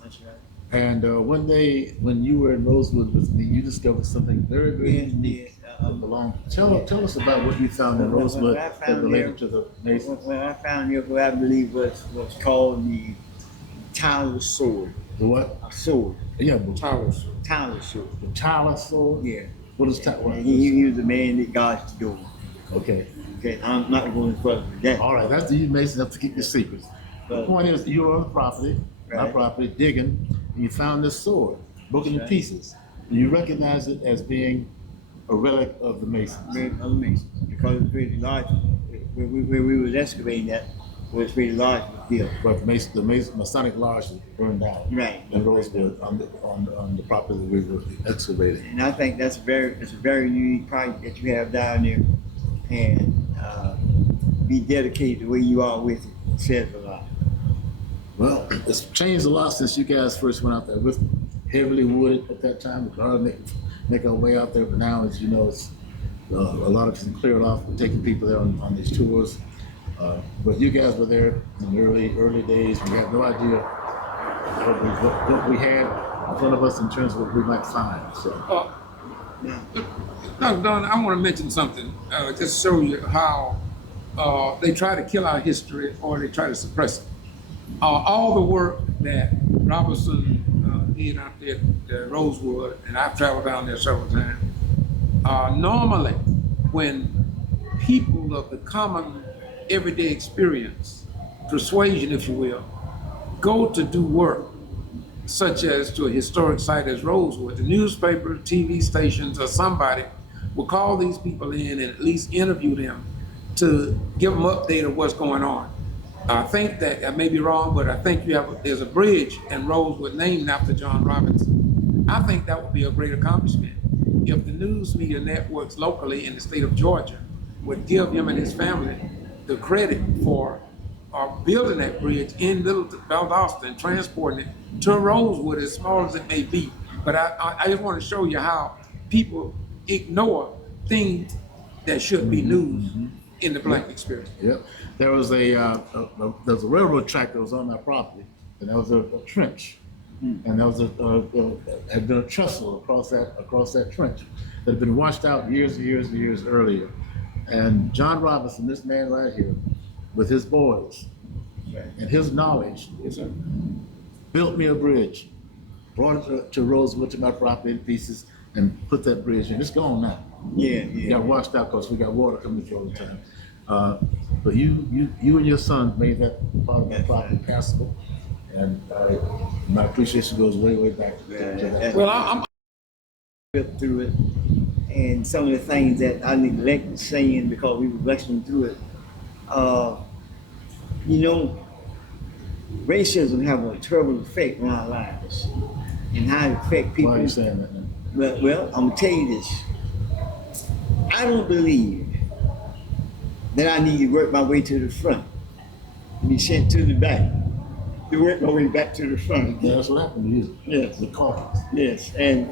That's right. And one day when you were in Rosewood with me, you discovered something very, very unique. That belonged. Tell us about what you found in Rosewood What I that found related there- to the Masons. Well, I found here what I believe was called the Tyler sword. The what? A sword. Yeah, the Towers. Tyler sword. Tyler sword. Yeah. What is Tyler? And he was the man that God's doing. Okay. Okay, I'm not going further with that. All right. That's the Mason have to keep your secrets. The But- point is, you were on the property, my Right. property, digging, and you found this sword, broken to Right. pieces. And you recognize it as being a relic of the Masons. Very amazing because it was pretty large. Where we was excavating that was pretty large deal. But the Masonic Lodge was burned down. Right. In Rosewood on the property that we were excavating. And I think it's a very unique project that you have down there, and be dedicated the way you are with it. It says a lot. Well, it's changed a lot since you guys first went out there with me. Heavily wooded at that time. We could hardly make our way out there, but now, as you know, it's a lot of it's cleared off. We're taking people there on these tours. But you guys were there in the early days. We had no idea what we had in front of us in terms of what we might find. So, Don, I want to mention something. Just show you how they try to kill our history or they try to suppress it. All the work that Robinson did out there at Rosewood, and I've traveled down there several times. Normally, when people of the common everyday experience, persuasion, if you will, go to do work, such as to a historic site as Rosewood, the newspaper, TV stations, or somebody will call these people in and at least interview them to give them update of what's going on. I think that, I may be wrong, but I think there's a bridge in Rosewood named after John Robinson. I think that would be a great accomplishment if the news media networks locally in the state of Georgia would give him and his family the credit for building that bridge in Little Valdosta, transporting it to Rosewood, as small as it may be. But I just want to show you how people ignore things that should be news in the black experience. yep. There was a railroad track that was on our property, and there was a trench, and there was had been a trestle across that trench that had been washed out years and years and years earlier. And John Robinson, this man right here, with his boys and his knowledge, built me a bridge, brought it to Rosewood, to my property in pieces, and put that bridge in. It's gone now. Yeah, It got washed out because we got water coming through all the time. But you and your son made that part of the property passable, and my appreciation goes way, way back to that. Well, I'm through it, and some of the things that I neglected saying because we were wrestling through it. Racism have a terrible effect on our lives, and how it affect people. Why are you saying that now? Well, I'm gonna tell you this. I don't believe that I need to work my way to the front and be sent to the back to work my way back to the front. Yeah, that's what happened to you. Yes. The cause. Yes, and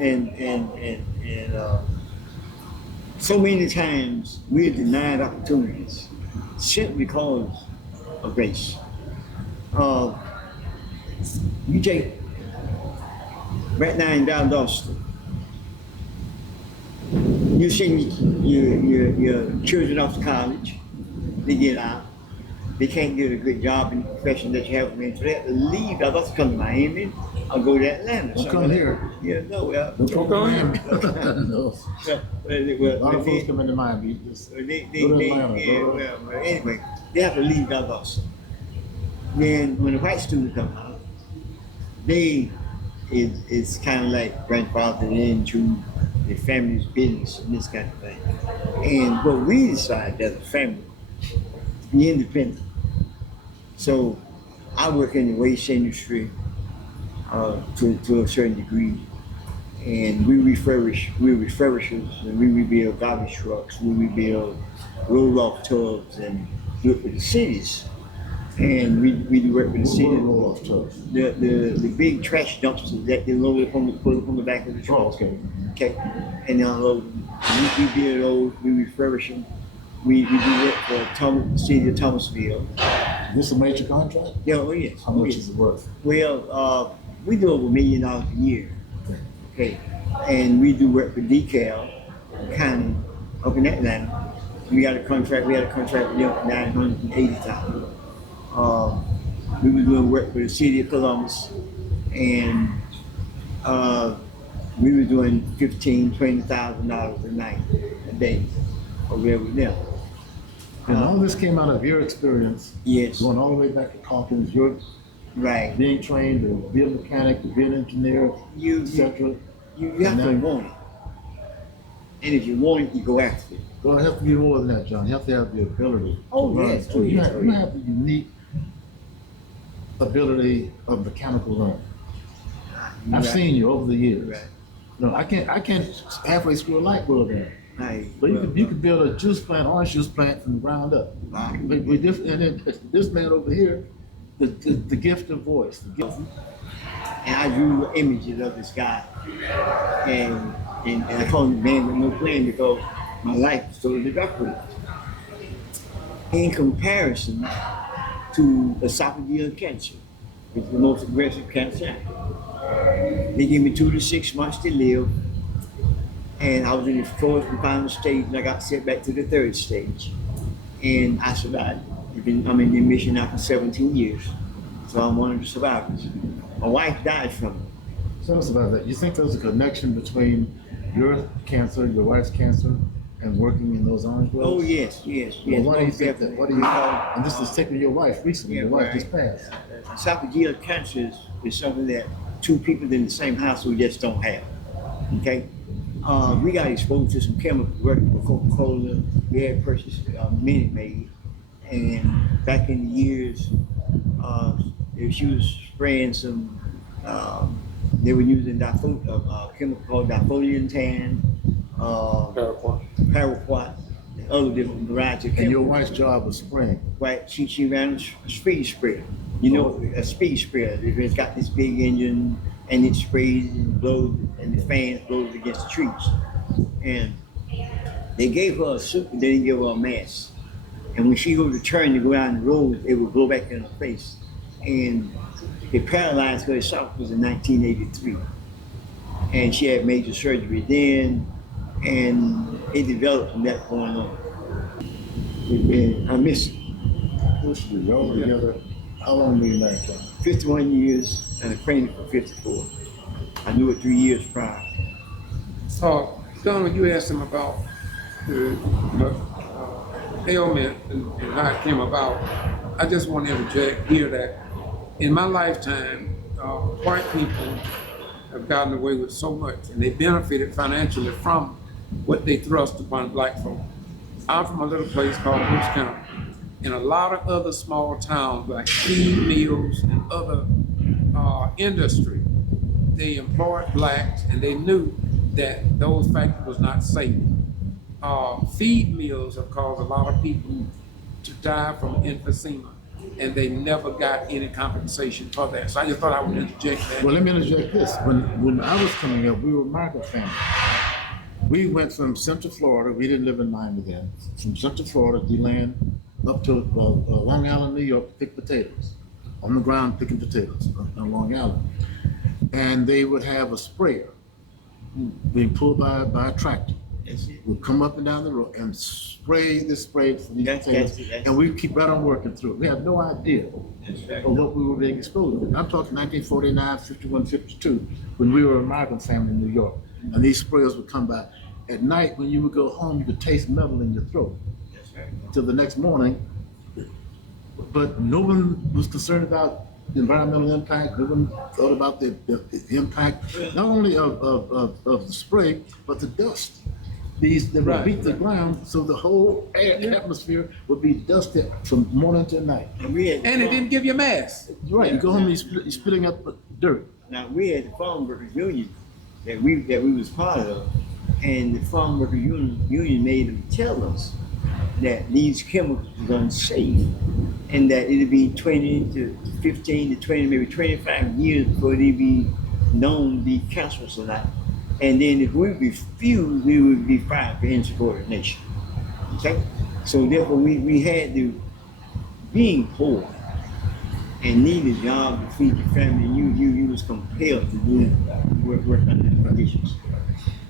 so many times we're denied opportunities simply because of race. You take right now in Valdosta, You send your children off to college, they get out, they can't get a good job in the profession that you have them in, so they have to leave. I'd love to come to Miami or go to Atlanta. Don't come here. Yeah, no, well. Don't come to Miami. Well, No. A lot of folks come into Miami. Just go to Atlanta. yeah, well, anyway, they have to leave that also. Then when the white students come out, it's kind of like grandfathered into the family's business and this kind of thing. And what we decided as a family, to be independent. So I work in the waste industry to a certain degree, and we're refurbishers, and we rebuild garbage trucks, we rebuild roll-off tubs, and do it for the cities. And we do work with the city. Roll-off tubs. The big trash dumpsters that they load up on the back of the truck. Oh, okay. Okay, and they unload them. We build those, we refurbish them. We do work for the city of Thomasville. Is this a major contract? Yeah, oh yes. How much is it worth? Well, we do over $1 million a year. Okay, and we do work for DeKalb County up in Atlanta. We had a contract with them for $980,000. We were doing work for the city of Columbus, and we were doing $15,000-$20,000 a day over there with them. And all this came out of your experience. Yes. Going all the way back to Calkins, you're Right. being trained to be a mechanic, to be an engineer, etc. You have to want it. And if you want it, you go after it. Well, it has to be more than that, John. You have to have the ability. Oh, to learn, yes. too. Oh, You yes. have the unique ability of mechanical learning. I've Right. seen you over the years. Right. No, I can't halfway screw a light bulb in. Right. But you could build a juice plant, orange juice plant from the ground up. Right. But and then this man over here, the gift of voice. The gift. And I drew images of this guy. And I called him man with no plan because my life was totally different. In comparison to esophageal cancer, which is the most aggressive cancer. They gave me 2 to 6 months to live. And I was in the fourth and final stage, and I got sent back to the third stage. And I survived. I'm in the mission now for 17 years. So I'm one of the survivors. My wife died from it. Tell us about that. You think there's a connection between your cancer, your wife's cancer, and working in those orange groves? Oh, yes. Well, why do you think that? What do you? And this is taking your wife recently. Yeah, your wife right. just passed. Esophageal cancer is something that 2 people in the same household just don't have. Okay? We got exposed to some chemicals working for Coca-Cola. We had purchased Minute Maid. And back in the years, she was spraying some, they were using a chemical called difoliantan, paraquat, and other different varieties of And your chemicals. wife's job was spraying. Right, she ran a speed sprayer. You know, a speed sprayer. It's got this big engine, and it sprays and blows, and the fans blows against the trees. And they gave her a suit, but they didn't give her a mask. And when she would turn to go down the road, it would blow back in her face. And it paralyzed her esophagus in 1983. And she had major surgery then, and it developed from that point on. And I miss it. Y'all were together. How long were you married, John? 51 years, and I trained for 54. I knew it 3 years prior. Dunn, when you asked him about the ailment and how it came about, I just want to interject here that in my lifetime, white people have gotten away with so much, and they benefited financially from what they thrust upon black folk. I'm from a little place called Brooks County. In a lot of other small towns like feed mills and other industry, they employed blacks, and they knew that those factories was not safe. Feed mills have caused a lot of people to die from emphysema, and they never got any compensation for that. So I just thought I would interject that. Well, let me interject this. When I was coming up, we were a migrant family. We went from Central Florida. We didn't live in Miami then. From Central Florida, DeLand, up to Long Island, New York, to pick potatoes. On the ground picking potatoes on Long Island. And they would have a sprayer being pulled by a tractor. That's it. would come up and down the road and spray this spray for these That's potatoes, it, that's and we keep right on working through it. We had no idea of what we were being exposed to. I'm talking 1949, 51, 52, when we were an American family in New York, and these sprayers would come by. At night, when you would go home, you could taste metal in your throat That's right. till the next morning. But no one was concerned about the environmental impact. No one thought about the impact, not only of the spray, but the dust. These they would beat the ground, so the whole atmosphere would be dusted from morning to night. And we had And it didn't give you mass. Right, you go home and you're spitting up dirt. Now we had the Farm Workers Union that we was part of, and the Farm Workers Union made them tell us that these chemicals were unsafe, and that it'd be 20 to 15 to 20, maybe 25 years before they'd be known to be cancerous or not. And then if we refused, we would be fined for insubordination. Okay? So therefore we had to, being poor and need a job to feed your family, you was compelled to do work under the conditions.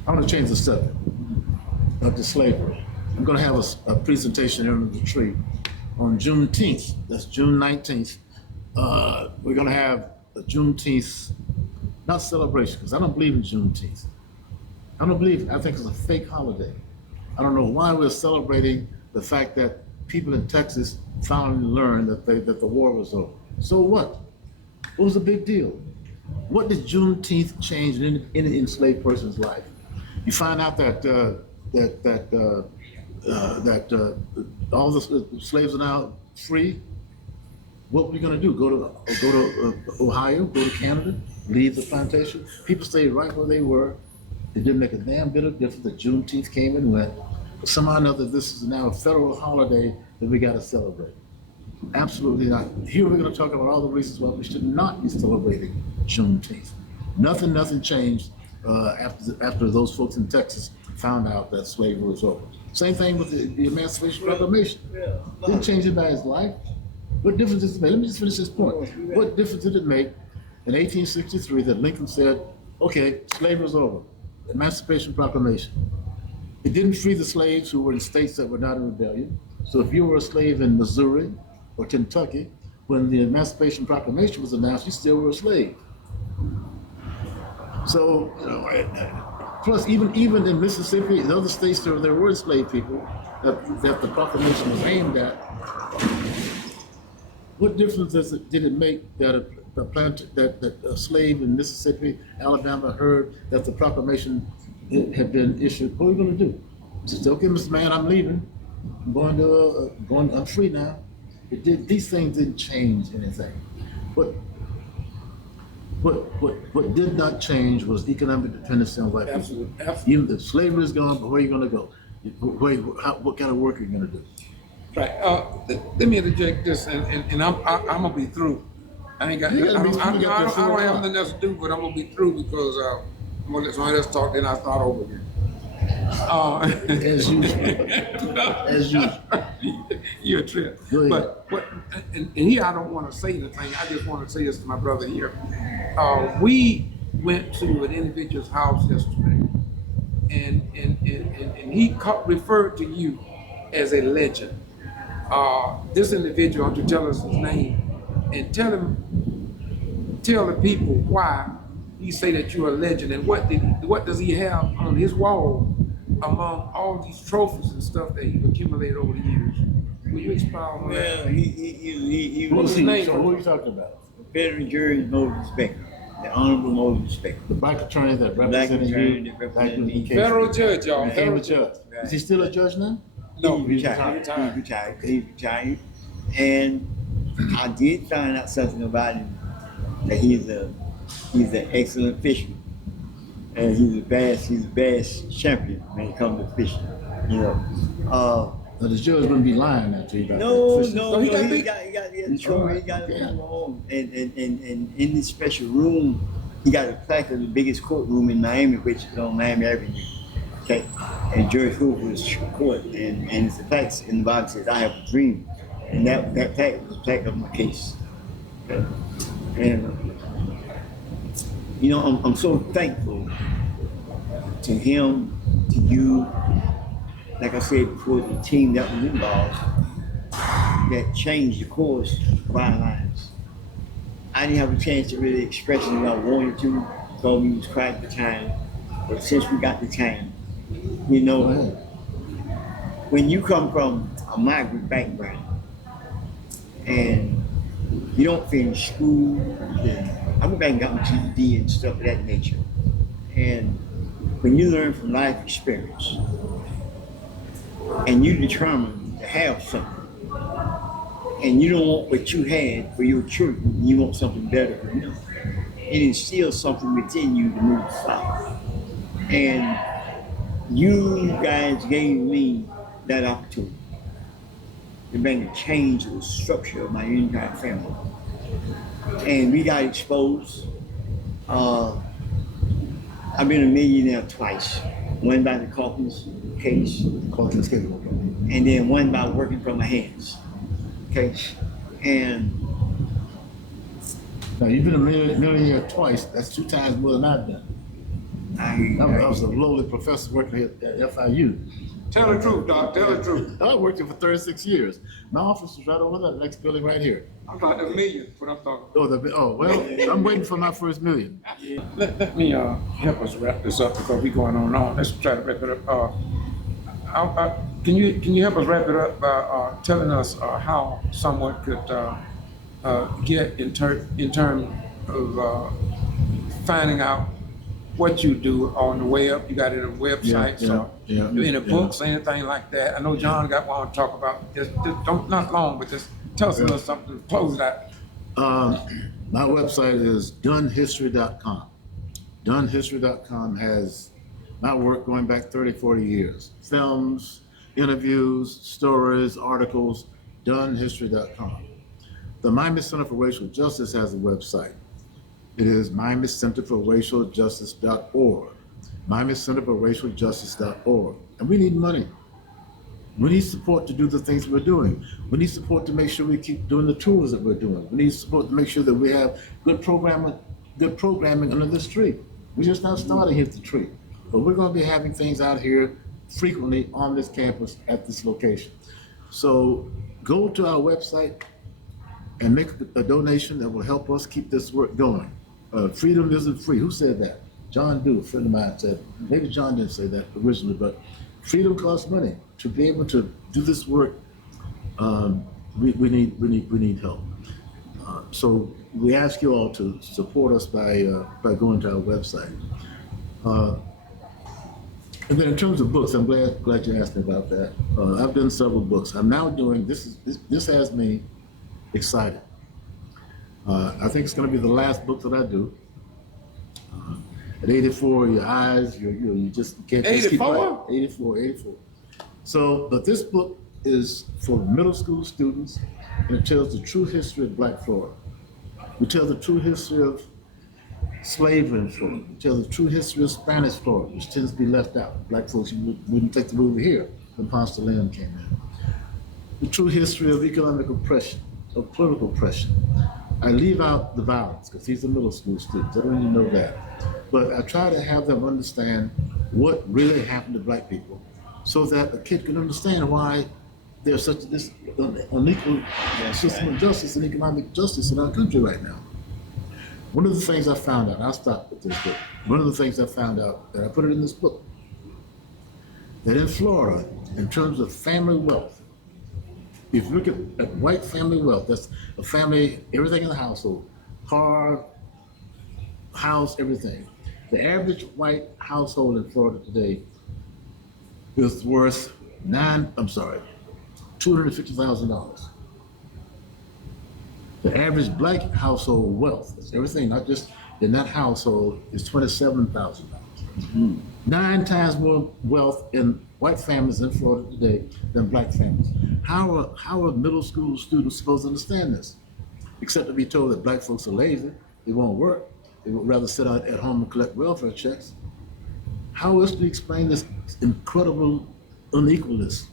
I want to change the subject of the slavery. I'm going to have a presentation here under the tree on Juneteenth. That's June 19th. We're going to have a Juneteenth, not celebration, because I don't believe in Juneteenth. I think it's a fake holiday. I don't know why we're celebrating the fact that people in Texas finally learned that the war was over. So what? What was the big deal? What did Juneteenth change in an enslaved person's life? You find out that all the slaves are now free. What were you going to do? Go to Ohio? Go to Canada? Leave the plantation? People stayed right where they were. It didn't make a damn bit of difference that Juneteenth came and went. But somehow or another, this is now a federal holiday that we got to celebrate. Absolutely not. Here we're going to talk about all the reasons why we should not be celebrating Juneteenth. Nothing changed after those folks in Texas found out that slavery was over. Same thing with the Emancipation Proclamation. Didn't change anybody's life. What difference did it make? Let me just finish this point. What difference did it make in 1863 that Lincoln said, okay, slavery was over, Emancipation Proclamation? It didn't free the slaves who were in states that were not in rebellion. So if you were a slave in Missouri or Kentucky, when the Emancipation Proclamation was announced, you still were a slave. So, plus even in Mississippi and other states, there were enslaved people that the proclamation was aimed at. What difference did it make that a slave in Mississippi, Alabama heard that the proclamation had been issued? What are we going to do? Just okay, Mr. Man, I'm leaving. I'm free now. These things didn't change anything. What did not change was economic dependency on white people. Absolutely. Even if slavery is gone, but where are you going to go? What kind of work are you going to do? Right. Let me interject this, and I'm gonna be through. I ain't got. I don't have nothing else to do, but I'm gonna be through because I'm gonna let somebody else talk, then I start over again. As usual. As usual. You're a trip. But and here I don't want to say anything. I just want to say this to my brother here. We went to an individual's house yesterday, and he referred to you as a legend. This individual, to tell us his name and tell the people why he say that you're a legend, and what does he have on his wall among all these trophies and stuff that he's accumulated over the years. Will you expound on that? Well, he What was was his name? So who are you talking about? Federal jury Moses Becker, the Honorable Moses Becker. The black attorney that Black represented attorney you. that represented me. Federal judge, y'all. Became Federal a judge. Right. Is he still a judge now? No, He's retired. He's retired. And I did find out something about him, that he's an excellent fisherman. And he's a bass champion when it comes to fishing. You know. Now, the judge wouldn't be lying now to you about No, that. no, he no. got He got Yeah. a home. And in this special room, he got a plaque of the biggest courtroom in Miami, which is on Miami Avenue. Okay. And George Hoover's court, and it's the plaque in the bottom says, "I have a dream." And that plaque was the plaque of my case. Okay. And you know, I'm so thankful to him, to you, like I said before, the team that was involved that changed the course of our lives. I didn't have a chance to really express it if I wanted to, because we was quiet at the time. But since we got the time, you know, Go ahead. when you come from a migrant background and you don't finish school, then I went back and got my GED and stuff of that nature. And when you learn from life experience and you determine to have something, and you don't want what you had for your children, you want something better for them. It instills something within you to move forward. And you guys gave me that opportunity to bring a change to the structure of my entire family. And we got exposed. I've been a millionaire twice. One by the Calkins case, Calkins case. and then one by working from my hands case. And Now, you've been a millionaire twice. That's 2 times more than I've done. I was a lowly professor working at FIU. Tell the truth, Doc, tell the truth. I worked here for 36 years. My office was right over there, the next building right here. I'm about the million, what I'm talking about. Well, I'm waiting for my first million. Let me help us wrap this up because we're going on and on. Let's try to wrap it up. Can you help us wrap it up by telling us how someone could get in terms of finding out what you do on the web? You got it on websites or any books, anything like that? I know John got one to talk about. Just don't, not long, but just tell us a little something to close it out. My website is dunnhistory.com. Dunnhistory.com has my work going back 30, 40 years. Films, interviews, stories, articles, dunnhistory.com. The Miami Center for Racial Justice has a website. It is Miami Center for Racial Justice.org. Miami Center for Racial Justice.org. And we need money. We need support to do the things we're doing. We need support to make sure we keep doing the tours that we're doing. We need support to make sure that we have good programming under this tree. We're just not starting here at the tree. But we're going to be having things out here frequently on this campus at this location. So go to our website and make a donation that will help us keep this work going. Freedom isn't free. Who said that? John Dew, a friend of mine, said. Maybe John didn't say that originally, but freedom costs money. To be able to do this work, we need help. So we ask you all to support us by going to our website. And then in terms of books, I'm glad you asked me about that. I've done several books. I'm now doing this has me excited. I think it's going to be the last book that I do. At 84, your eyes, you just can't just keep quiet. 84. So, but this book is for middle school students, and it tells the true history of Black Florida. We tell the true history of slavery in Florida. We tell the true history of Spanish Florida, which tends to be left out. Black folks wouldn't take the movie here when Ponce de Leon came in. The true history of economic oppression, of political oppression. I leave out the violence because these are middle school students. I don't even know that. But I try to have them understand what really happened to Black people so that a kid can understand why there's such this unequal system of justice and economic justice in our country right now. One of the things I found out, and I'll stop with this book, one of the things I found out, and I put it in this book, that in Florida, in terms of family wealth, if you look at white family wealth, that's a family, everything in the household, car, house, everything. The average white household in Florida today is worth $250,000. The average Black household wealth, that's everything, not just in that household, is $27,000. 9 times more wealth in white families in Florida today than Black families. How are middle school students supposed to understand this? Except to be told that Black folks are lazy, they won't work, they would rather sit out at home and collect welfare checks. How else do you explain this incredible unequalness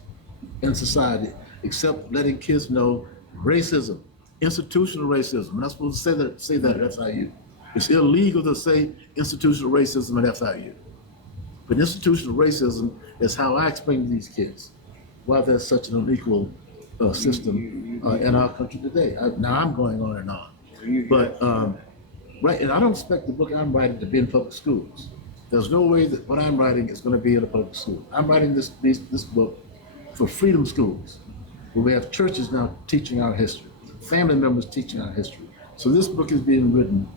in society except letting kids know racism, institutional racism? We're not supposed to say that at FIU. It's illegal to say institutional racism at FIU. But institutional racism is how I explain to these kids why there's such an unequal system in our country today. Now I'm going on and on, but right, and I don't expect the book I'm writing to be in public schools. There's no way that what I'm writing is going to be in a public school. I'm writing this book for freedom schools, where we have churches now teaching our history, family members teaching our history. So this book is being written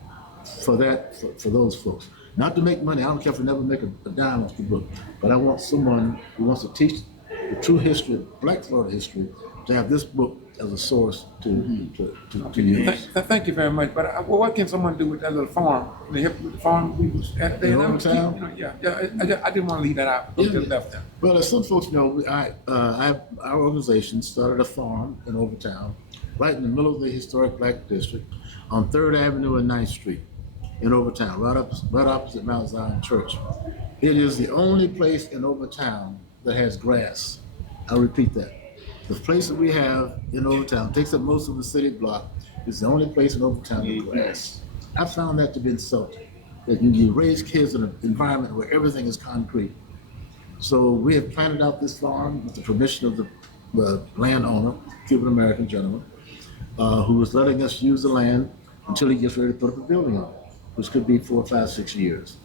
for that, for those folks. Not to make money. I don't care if we never make a dime off the book, but I want someone who wants to teach the true history of Black Florida history to have this book as a source to use. Thank you very much. But what can someone do with that little farm? Can they help you with the farm we was at there? I didn't want to leave that out. Just left that. Well, as some folks know, our organization started a farm in Overtown, right in the middle of the historic Black district, on 3rd Avenue and 9th Street in Overtown, right opposite Mount Zion Church. It is the only place in Overtown that has grass. I'll repeat that. The place that we have in Overtown takes up most of the city block. It's the only place in Overtown with grass. I found that to be insulting, that you raise kids in an environment where everything is concrete. So we have planted out this farm with the permission of the landowner, Cuban American gentleman, who was letting us use the land until he gets ready to put up a building on it, which could be 4, 5, 6 years.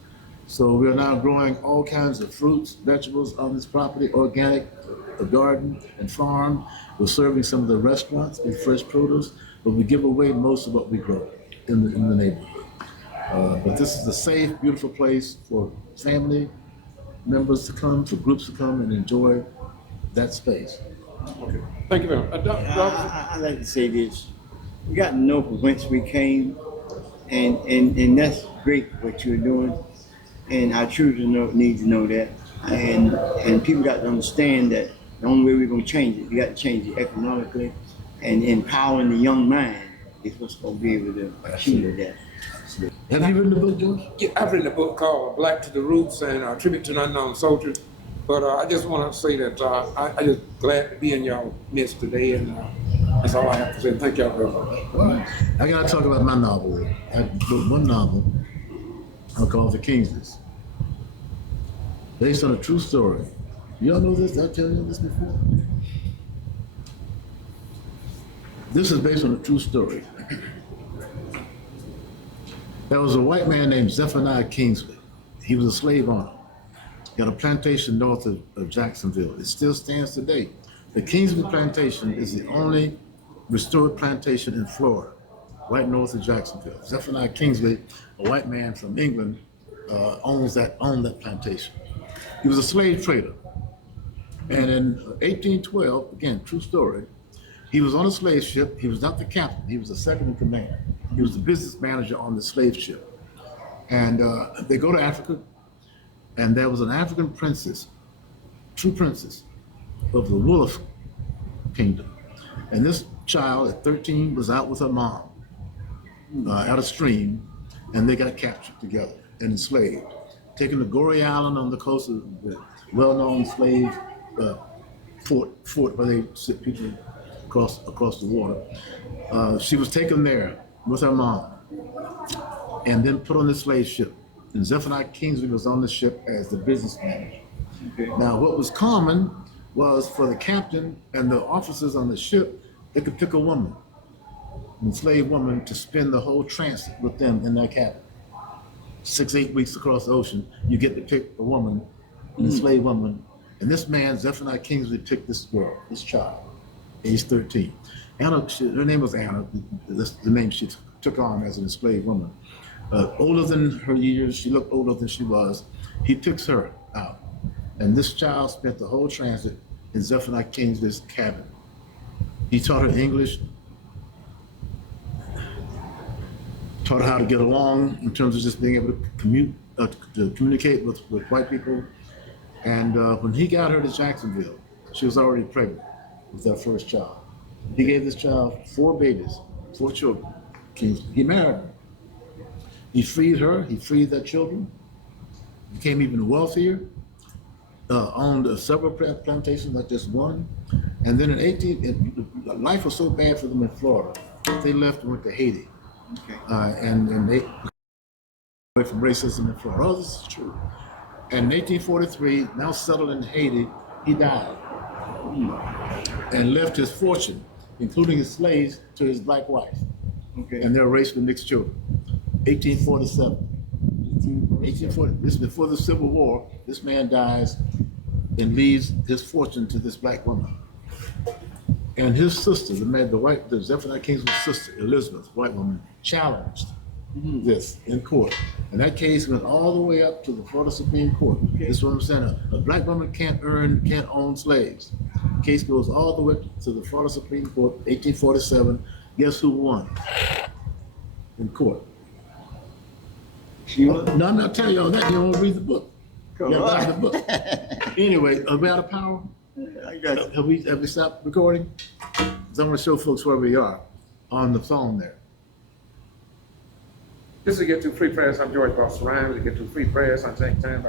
So we are now growing all kinds of fruits, vegetables on this property, organic, a garden and farm. We're serving some of the restaurants with fresh produce, but we give away most of what we grow in the neighborhood. But this is a safe, beautiful place for family members to come, for groups to come and enjoy that space. Okay. Thank you very much. I'd like to say this. We got to know from whence we came, and that's great what you're doing. And our children need to know that. And people got to understand that the only way we're going to change it, we got to change it economically, and empowering the young mind is what's going to be able to achieve that. Have you written the book, George? Yeah, I've written a book called Black to the Roots and a Tribute to an Unknown Soldier. But I just want to say that I'm just glad to be in y'all midst today, and that's all I have to say. Thank y'all very much. All right. I got to talk about my novel. I wrote one novel called The Kingsleys, based on a true story. Y'all know this? Did I tell you this before? This is based on a true story. There was a white man named Zephaniah Kingsley. He was a slave owner. He had a plantation north of Jacksonville. It still stands today. The Kingsley Plantation is the only restored plantation in Florida, right north of Jacksonville. Zephaniah Kingsley, a white man from England, owned that plantation. He was a slave trader. And in 1812, again, true story, he was on a slave ship. He was not the captain. He was the second in command. He was the business manager on the slave ship. And they go to Africa, and there was an African princess, true princess of the Wolf Kingdom. And this child at 13 was out with her mom at a stream, and they got captured together and enslaved, taken to Goree Island on the coast of the well-known slave fort where they sit people across the water. She was taken there with her mom and then put on the slave ship. And Zephaniah Kingsley was on the ship as the business manager. Okay. Now, what was common was for the captain and the officers on the ship, they could pick a woman, an enslaved woman, to spend the whole transit with them in their cabin. 6, 8 weeks across the ocean, you get to pick a woman, an enslaved woman. And this man, Zephaniah Kingsley, picked this girl, this child, age 13. Anna, her name was Anna, the name she took on as an enslaved woman. Older than her years, she looked older than she was. He picks her out. And this child spent the whole transit in Zephaniah Kingsley's cabin. He taught her English, taught her how to get along in terms of just being able to communicate with white people. And when he got her to Jacksonville, she was already pregnant with their first child. He gave this child 4 babies, 4 children. He married her. He freed her, he freed their children, became even wealthier, owned several plantations, not just one. And then life was so bad for them in Florida, they left and went to Haiti. Okay. And they away from racism in Florida. Oh, this is true. And in 1843, now settled in Haiti, he died and left his fortune, including his slaves, to his black wife Okay. and their racially mixed children. 1847. 1840, this is before the Civil War. This man dies and leaves his fortune to this black woman. And his sister, the Zephaniah King's sister, Elizabeth, white woman, challenged this in court. And that case went all the way up to the Florida Supreme Court. Okay. This is what I'm saying. A black woman can't own slaves. Case goes all the way to the Florida Supreme Court, 1847. Guess who won in court? She was. No, I'm not telling you all that. You don't read the book. Come You gotta on. buy the book. Anyway, are we out of power? I got it. Have we stopped recording? 'Cause I'm gonna show folks where we are on the phone there. This is Get to Free Press. I'm George Boston Rhymes. We Get to Free Press. I'm saying time.